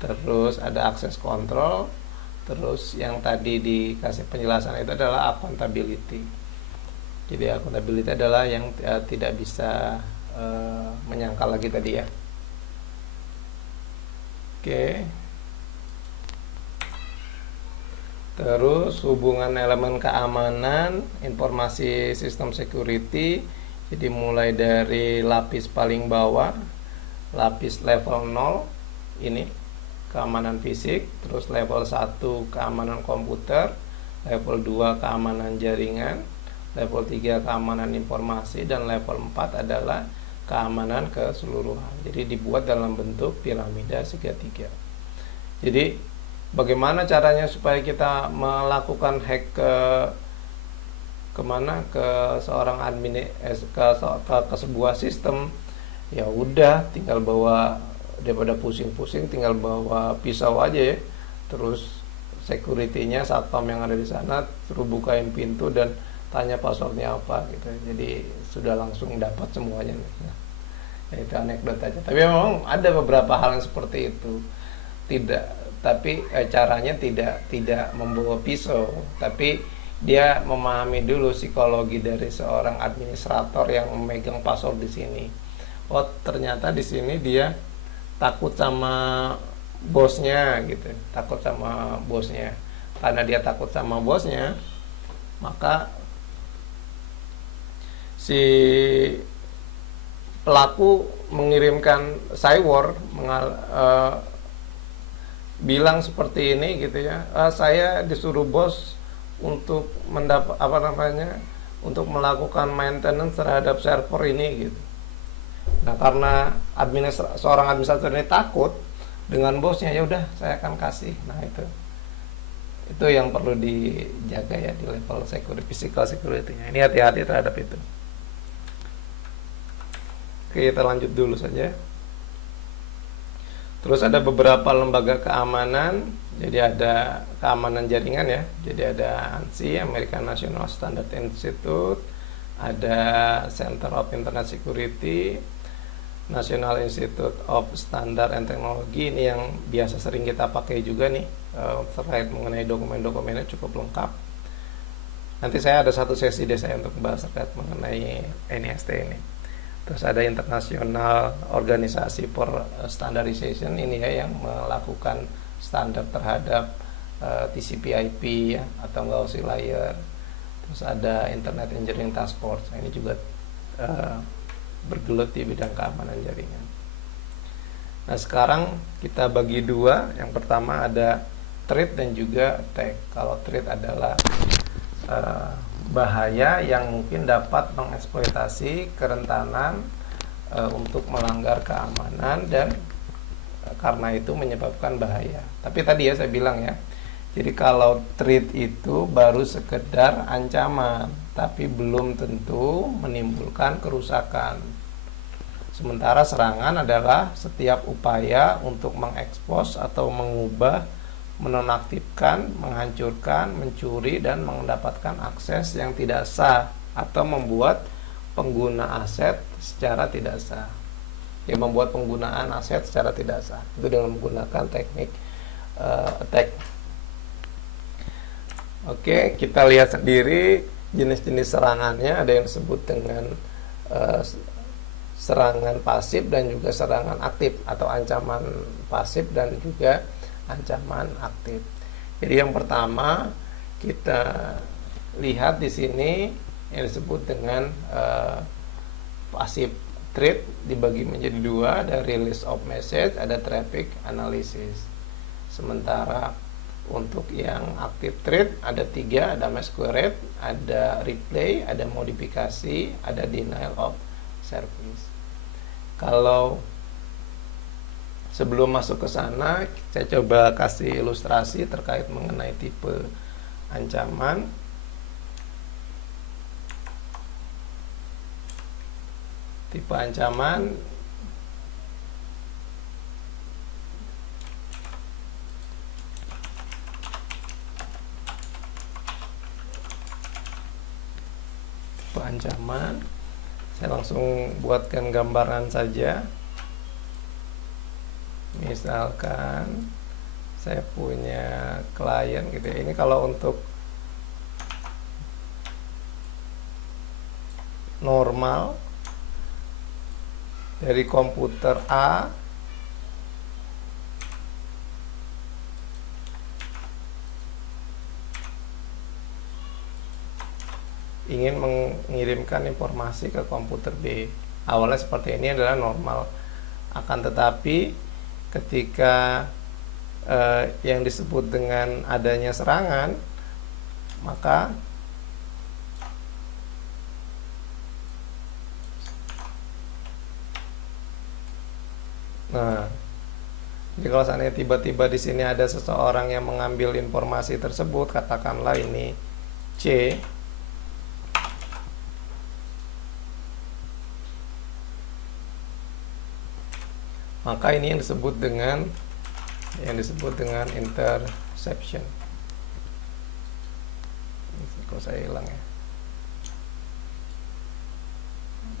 terus ada access control, terus yang tadi dikasih penjelasan itu adalah accountability. Jadi accountability adalah yang tidak bisa menyangkal lagi tadi ya. Oke. Terus hubungan elemen keamanan, informasi sistem security. Jadi mulai dari lapis paling bawah, lapis level 0 ini keamanan fisik, terus level 1 keamanan komputer, level 2 keamanan jaringan, level 3 keamanan informasi, dan level 4 adalah keamanan keseluruhan. Jadi dibuat dalam bentuk piramida segitiga. Jadi bagaimana caranya supaya kita melakukan hack kemana, ke seorang admin, ke sebuah sistem? Ya udah, tinggal bawa, daripada pusing-pusing, tinggal bawa pisau aja ya. Terus security-nya, satpam yang ada di sana, terus bukain pintu dan tanya passwordnya apa gitu. Jadi sudah langsung dapat semuanya. Nah, ya itu anekdot aja. Tapi memang ada beberapa hal yang seperti itu. Tapi caranya tidak membawa pisau, tapi dia memahami dulu psikologi dari seorang administrator yang memegang password di sini. Oh, ternyata di sini dia takut sama bosnya gitu, takut sama bosnya. Karena dia takut sama bosnya, maka si pelaku mengirimkan cyword bilang seperti ini gitu ya, saya disuruh bos untuk untuk melakukan maintenance terhadap server ini gitu. Nah, karena seorang administrator ini takut dengan bosnya, ya udah saya akan kasih. Nah, itu yang perlu dijaga ya di level security, physical security-nya. Ini hati-hati terhadap itu. Oke, kita lanjut dulu saja. Terus ada beberapa lembaga keamanan. Jadi ada keamanan jaringan ya. Jadi ada ANSI, American National Standard Institute, ada Center of Internet Security, National Institute of Standard and Technology. Ini yang biasa sering kita pakai juga nih, terkait mengenai dokumen-dokumennya cukup lengkap. Nanti saya ada satu sesi deh saya untuk membahas terkait mengenai NIST ini. Terus ada International Organisasi for Standardization, ini ya yang melakukan standar terhadap TCP/IP ya, atau Gaussian layer. Terus ada Internet Engineering Task Force, ini juga bergelut di bidang keamanan jaringan. Nah, sekarang kita bagi dua. Yang pertama ada threat dan juga attack. Kalau threat adalah bahaya yang mungkin dapat mengeksploitasi kerentanan untuk melanggar keamanan dan karena itu menyebabkan bahaya. Tapi tadi ya saya bilang ya, jadi kalau threat itu baru sekedar ancaman, tapi belum tentu menimbulkan kerusakan. Sementara serangan adalah setiap upaya untuk mengekspos atau mengubah, menonaktifkan, menghancurkan, mencuri, dan mendapatkan akses yang tidak sah atau membuat pengguna aset secara tidak sah. Ya, membuat penggunaan aset secara tidak sah itu dengan menggunakan teknik attack. Oke, kita lihat sendiri jenis-jenis serangannya. Ada yang disebut dengan serangan pasif dan juga serangan aktif, atau ancaman pasif dan juga ancaman aktif. Jadi yang pertama kita lihat di sini yang disebut dengan passive threat, dibagi menjadi dua, ada release of message, ada traffic analysis. Sementara untuk yang active threat ada 3, ada masquerade, ada replay, ada modifikasi, ada denial of service. Kalau sebelum masuk ke sana, saya coba kasih ilustrasi terkait mengenai tipe ancaman. Tipe ancaman saya langsung buatkan gambaran saja. Misalkan saya punya klien gitu ya. Ini kalau untuk normal dari komputer A ingin mengirimkan informasi ke komputer B. Awalnya seperti ini adalah normal. Akan tetapi ketika yang disebut dengan adanya serangan, maka jadi kalau seandainya tiba-tiba di sini ada seseorang yang mengambil informasi tersebut, katakanlah ini C, maka ini yang disebut dengan interception. Kok saya hilang ya?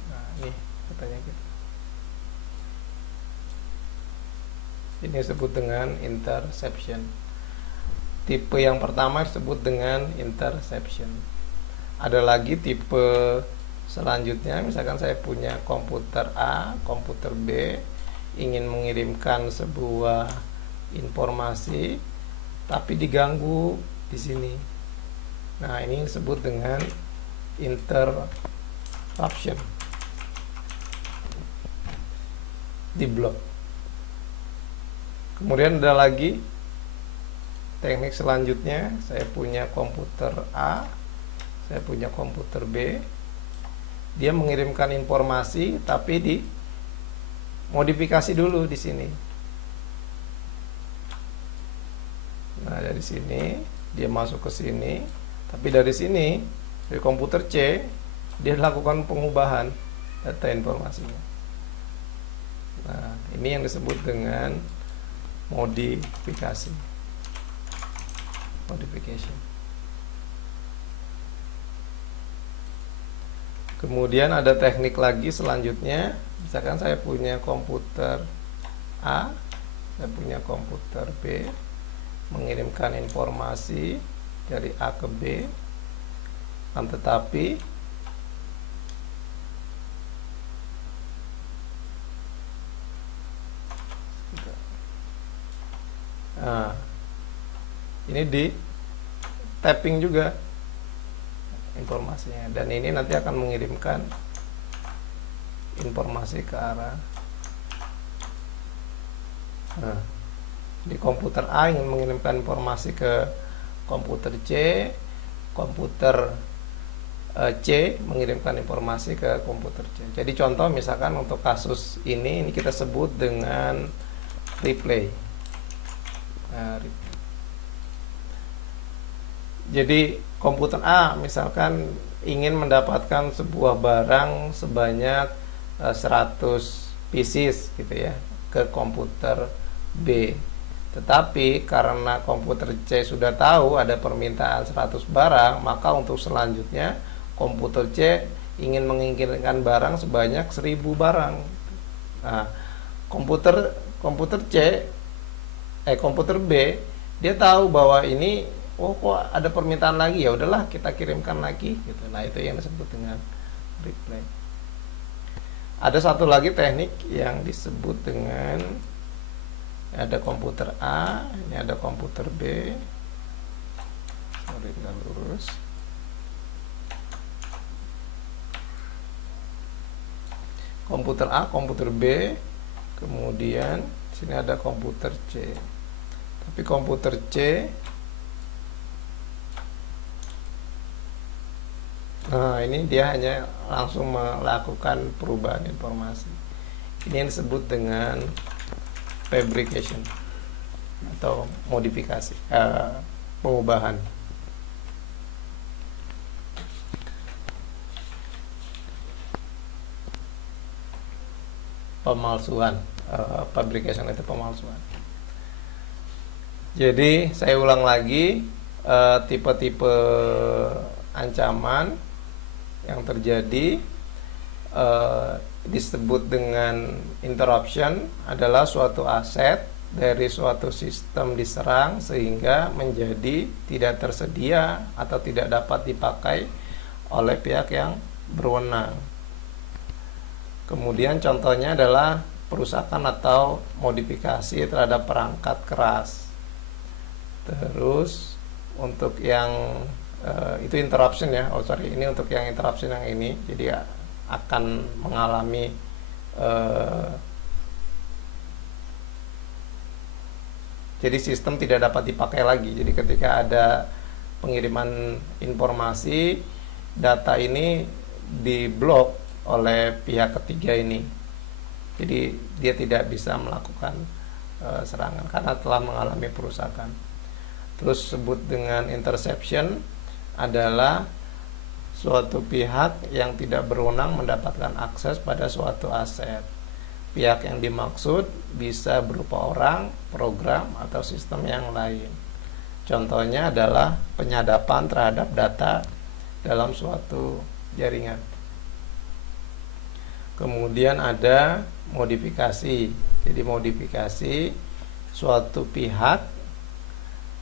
Nah, ini katanya gitu. Ini disebut dengan interception. Tipe yang pertama disebut dengan interception. Ada lagi tipe selanjutnya, misalkan saya punya komputer A, komputer B, ingin mengirimkan sebuah informasi tapi diganggu di sini. Nah, ini disebut dengan interruption. Diblok. Kemudian ada lagi teknik selanjutnya, saya punya komputer A, saya punya komputer B. Dia mengirimkan informasi tapi dimodifikasi dulu di sini. Nah, dari sini dia masuk ke sini, tapi dari sini, dari komputer C, dia lakukan pengubahan data informasinya. Nah, ini yang disebut dengan modification. Kemudian ada teknik lagi selanjutnya, misalkan saya punya komputer A, saya punya komputer B, mengirimkan informasi dari A ke B, tetapi ini di tapping juga informasinya, dan ini nanti akan mengirimkan informasi ke arah di komputer A ingin mengirimkan informasi ke komputer C, komputer C mengirimkan informasi ke komputer C. Jadi contoh misalkan untuk kasus ini kita sebut dengan replay. Jadi komputer A misalkan ingin mendapatkan sebuah barang sebanyak 100 pieces gitu ya ke komputer B. Tetapi karena komputer C sudah tahu ada permintaan 100 barang, maka untuk selanjutnya komputer C ingin mengirimkan barang sebanyak 1000 barang. Nah, komputer B dia tahu bahwa ini kok ada permintaan lagi, ya udahlah kita kirimkan lagi gitu. Nah, itu yang disebut dengan replay. Ada satu lagi teknik yang disebut dengan ada komputer A, ini ada komputer B. Sorry, nggak lurus. Komputer A, komputer B, kemudian sini ada komputer C. Tapi komputer C, nah ini dia hanya langsung melakukan perubahan informasi. Ini yang disebut dengan fabrication atau modifikasi, pengubahan. Pemalsuan, fabrication itu pemalsuan. Jadi saya ulang lagi, tipe-tipe ancaman yang terjadi disebut dengan interruption adalah suatu aset dari suatu sistem diserang sehingga menjadi tidak tersedia atau tidak dapat dipakai oleh pihak yang berwenang. Kemudian contohnya adalah perusakan atau modifikasi terhadap perangkat keras. Terus untuk yang Itu interruption ya. Oh sorry, ini untuk yang interruption yang ini. Jadi ya, akan mengalami jadi sistem tidak dapat dipakai lagi. Jadi ketika ada pengiriman informasi, data ini diblok oleh pihak ketiga ini. Jadi dia tidak bisa melakukan serangan karena telah mengalami perusakan. Terus sebut dengan interception adalah suatu pihak yang tidak berwenang mendapatkan akses pada suatu aset. Pihak yang dimaksud bisa berupa orang, program, atau sistem yang lain. Contohnya adalah penyadapan terhadap data dalam suatu jaringan. Kemudian ada modifikasi. Jadi modifikasi, suatu pihak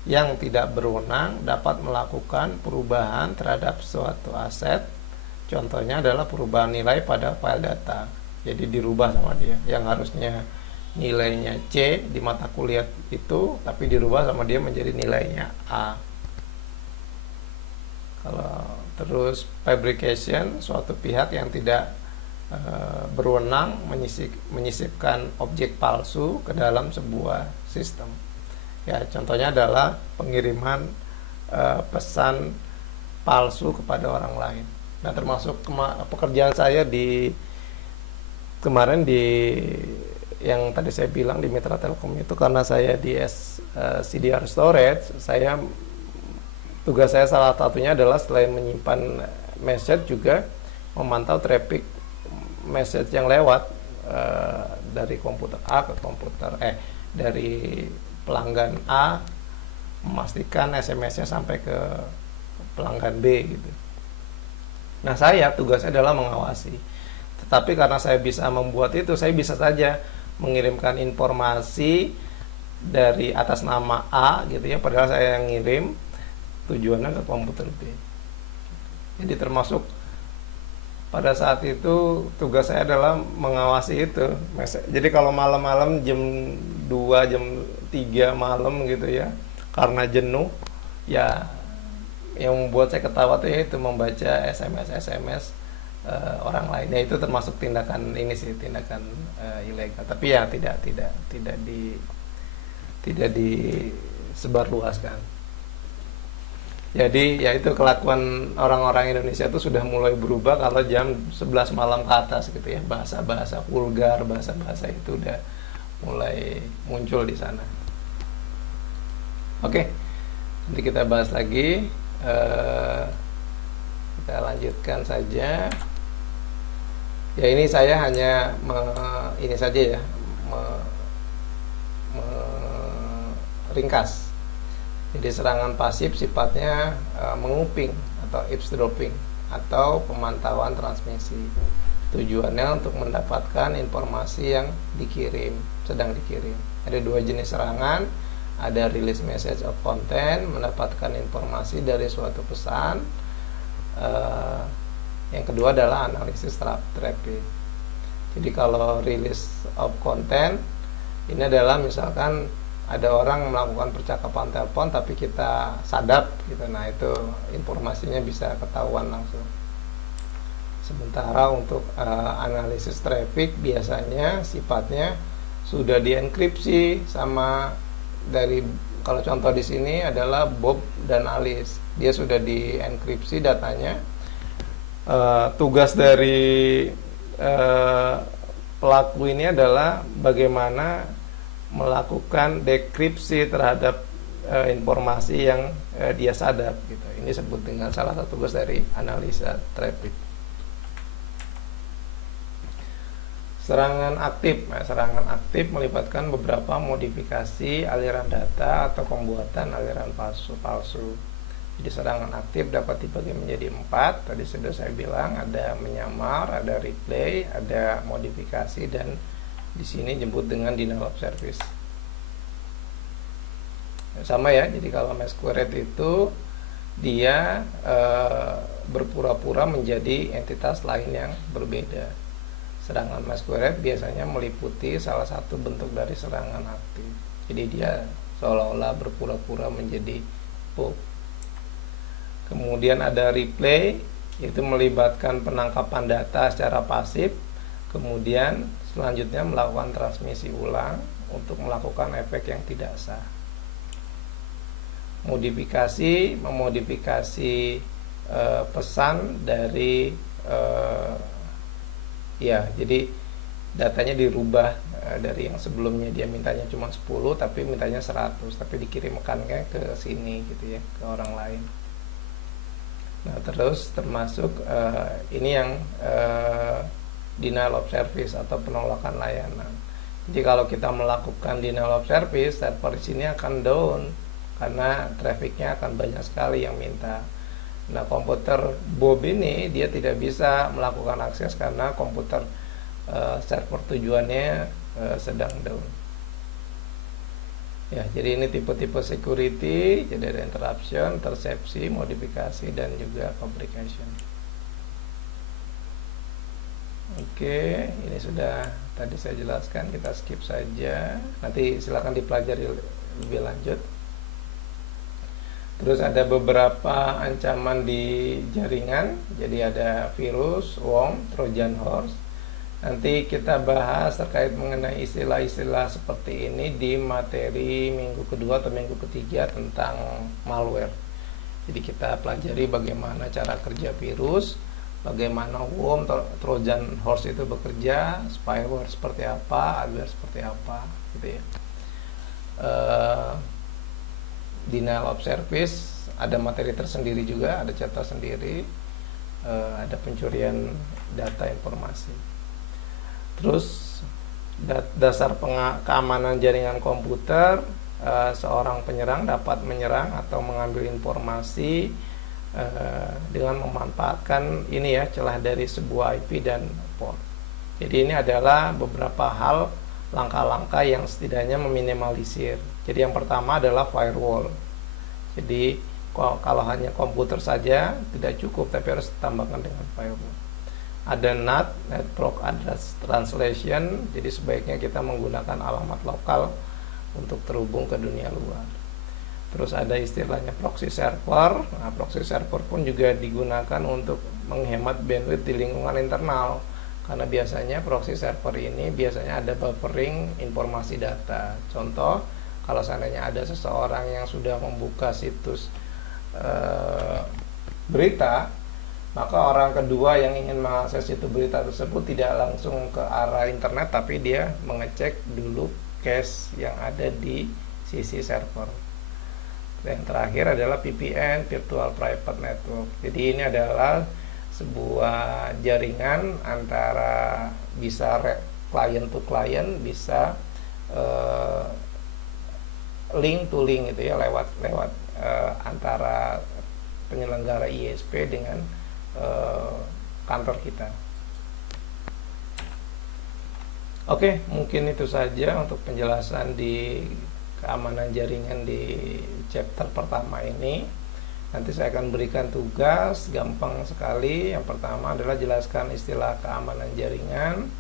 yang tidak berwenang dapat melakukan perubahan terhadap suatu aset. Contohnya adalah perubahan nilai pada file data. Jadi dirubah sama dia. Yang harusnya nilainya C di mata kuliah itu, tapi dirubah sama dia menjadi nilainya A. Kalau terus fabrication, suatu pihak yang tidak berwenang menyisipkan objek palsu ke dalam sebuah sistem. Ya, contohnya adalah pengiriman pesan palsu kepada orang lain. Nah, termasuk pekerjaan saya di kemarin di yang tadi saya bilang di Mitra Telkom itu, karena saya di CDR Storage, tugas saya salah satunya adalah selain menyimpan message juga memantau traffic message yang lewat dari komputer A ke komputer dari pelanggan A, memastikan SMS-nya sampai ke pelanggan B gitu. Nah, saya tugasnya adalah mengawasi. Tetapi karena saya bisa membuat itu, saya bisa saja mengirimkan informasi dari atas nama A gitu ya, padahal saya yang ngirim, tujuannya ke komputer B. Jadi termasuk pada saat itu tugas saya adalah mengawasi itu. Jadi kalau malam-malam jam 2, jam 3 malam gitu ya, karena jenuh, ya yang membuat saya ketawa tuh ya itu membaca SMS orang lain. Ya itu termasuk tindakan ini sih, tindakan ilegal. Tapi ya tidak disebarluaskan. Jadi ya itu kelakuan orang-orang Indonesia itu sudah mulai berubah kalau jam 11 malam ke atas gitu ya. Bahasa-bahasa vulgar, bahasa-bahasa itu udah mulai muncul di sana. Oke, nanti kita bahas lagi. Kita lanjutkan saja. Ya ini saya hanya ini saja ya, ringkas. Jadi serangan pasif sifatnya menguping atau eavesdropping atau pemantauan transmisi. Tujuannya untuk mendapatkan informasi yang sedang dikirim. Ada dua jenis serangan, ada release message of content, mendapatkan informasi dari suatu pesan. Yang kedua adalah analisis traffic. Jadi kalau release of content ini adalah misalkan ada orang melakukan percakapan telepon tapi kita sadap gitu, nah itu informasinya bisa ketahuan langsung. Sementara untuk analisis traffic biasanya sifatnya sudah dienkripsi sama dari, kalau contoh di sini adalah Bob dan Alice, dia sudah dienkripsi datanya. Tugas dari pelaku ini adalah bagaimana melakukan dekripsi terhadap informasi yang dia sadap gitu. Ini disebut dengan salah satu tugas dari analisa traffic. Serangan aktif. Nah, serangan aktif melibatkan beberapa modifikasi aliran data atau pembuatan aliran palsu. Jadi serangan aktif dapat dibagi menjadi 4. Tadi sudah saya bilang, ada menyamar, ada replay, ada modifikasi, dan di sini disebut dengan denial of service. Sama ya, jadi kalau masquerade itu dia berpura-pura menjadi entitas lain yang berbeda. Serangan masquerade biasanya meliputi salah satu bentuk dari serangan aktif. Jadi dia seolah-olah berpura-pura menjadi Bob. Kemudian ada replay, yaitu melibatkan penangkapan data secara pasif. Kemudian selanjutnya melakukan transmisi ulang untuk melakukan efek yang tidak sah. Memodifikasi pesan dari jadi datanya dirubah dari yang sebelumnya dia mintanya cuma 10 tapi mintanya 100, tapi dikirimkannya ke sini gitu ya, ke orang lain. Nah, terus termasuk ini yang denial of service atau penolakan layanan. Jadi kalau kita melakukan denial of service, server di sini akan down karena trafficnya akan banyak sekali yang minta. Nah, komputer Bob ini dia tidak bisa melakukan akses karena komputer server tujuannya sedang down. Ya, jadi ini tipe-tipe security, jadi ada interruption, intercepsi, modifikasi, dan juga fabrication. Oke, ini sudah tadi saya jelaskan, kita skip saja. Nanti silakan dipelajari lebih lanjut. Terus ada beberapa ancaman di jaringan, jadi ada virus, worm, trojan horse. Nanti kita bahas terkait mengenai istilah-istilah seperti ini di materi minggu kedua atau minggu ketiga tentang malware. Jadi kita pelajari bagaimana cara kerja virus, bagaimana worm, trojan horse itu bekerja, spyware seperti apa, adware seperti apa, gitu ya. Denial of service ada materi tersendiri juga, ada chapter sendiri, ada pencurian data informasi. Terus dasar keamanan jaringan komputer, seorang penyerang dapat menyerang atau mengambil informasi dengan memanfaatkan ini ya, celah dari sebuah IP dan port. Jadi ini adalah beberapa hal, langkah-langkah yang setidaknya meminimalisir. Jadi yang pertama adalah firewall. Jadi kalau hanya komputer saja tidak cukup, tapi harus ditambahkan dengan firewall. Ada NAT, Network Address Translation. Jadi sebaiknya kita menggunakan alamat lokal untuk terhubung ke dunia luar. Terus ada istilahnya proxy server. Nah, proxy server pun juga digunakan untuk menghemat bandwidth di lingkungan internal. Karena biasanya proxy server ini biasanya ada buffering informasi data. Contoh, kalau seandainya ada seseorang yang sudah membuka situs berita, maka orang kedua yang ingin mengakses itu berita tersebut tidak langsung ke arah internet, tapi dia mengecek dulu cache yang ada di sisi server. Dan terakhir adalah VPN, Virtual Private Network. Jadi ini adalah sebuah jaringan antara bisa client to client, bisa link to link gitu ya, lewat antara penyelenggara ISP dengan kantor kita. Oke, mungkin itu saja untuk penjelasan di keamanan jaringan di chapter pertama ini. Nanti saya akan berikan tugas gampang sekali. Yang pertama adalah jelaskan istilah keamanan jaringan.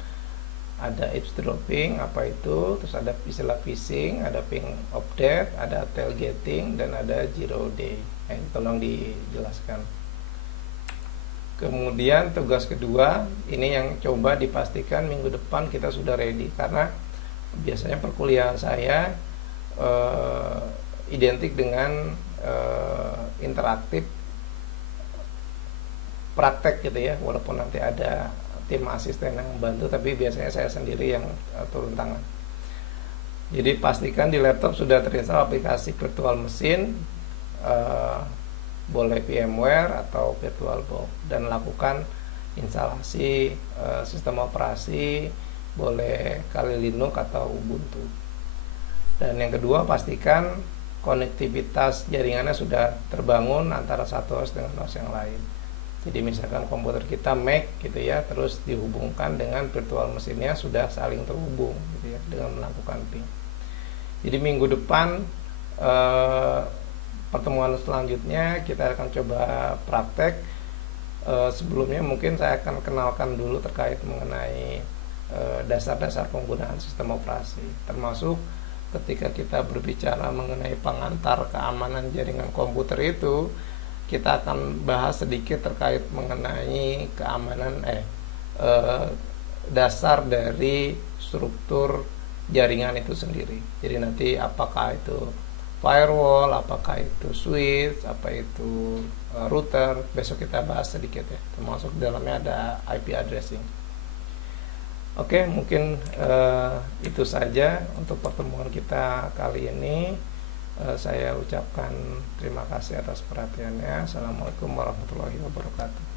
Ada eavesdropping, apa itu, terus ada istilah phishing, ada ping update, ada tailgating, dan ada zero day. Tolong dijelaskan. Kemudian tugas kedua, ini yang coba dipastikan minggu depan kita sudah ready, karena biasanya perkuliahan saya identik dengan interaktif praktek gitu ya, walaupun nanti ada tim asisten yang membantu, tapi biasanya saya sendiri yang turun tangan. Jadi pastikan di laptop sudah terinstall aplikasi virtual machine, boleh VMware atau VirtualBox, dan lakukan instalasi sistem operasi, boleh Kali Linux atau Ubuntu. Dan yang kedua, pastikan konektivitas jaringannya sudah terbangun antara satu host dengan host yang lain. Jadi misalkan komputer kita Mac gitu ya, terus dihubungkan dengan virtual mesinnya sudah saling terhubung gitu ya, dengan melakukan ping. Jadi minggu depan pertemuan selanjutnya kita akan coba praktek. Sebelumnya mungkin saya akan kenalkan dulu terkait mengenai dasar-dasar penggunaan sistem operasi, termasuk ketika kita berbicara mengenai pengantar keamanan jaringan komputer itu, kita akan bahas sedikit terkait mengenai keamanan eh, dasar dari struktur jaringan itu sendiri. Jadi nanti apakah itu firewall, apakah itu switch, apa itu router, besok kita bahas sedikit ya. Termasuk di dalamnya ada IP addressing. Oke, mungkin itu saja untuk pertemuan kita kali ini. Saya ucapkan terima kasih atas perhatiannya. Assalamualaikum warahmatullahi wabarakatuh.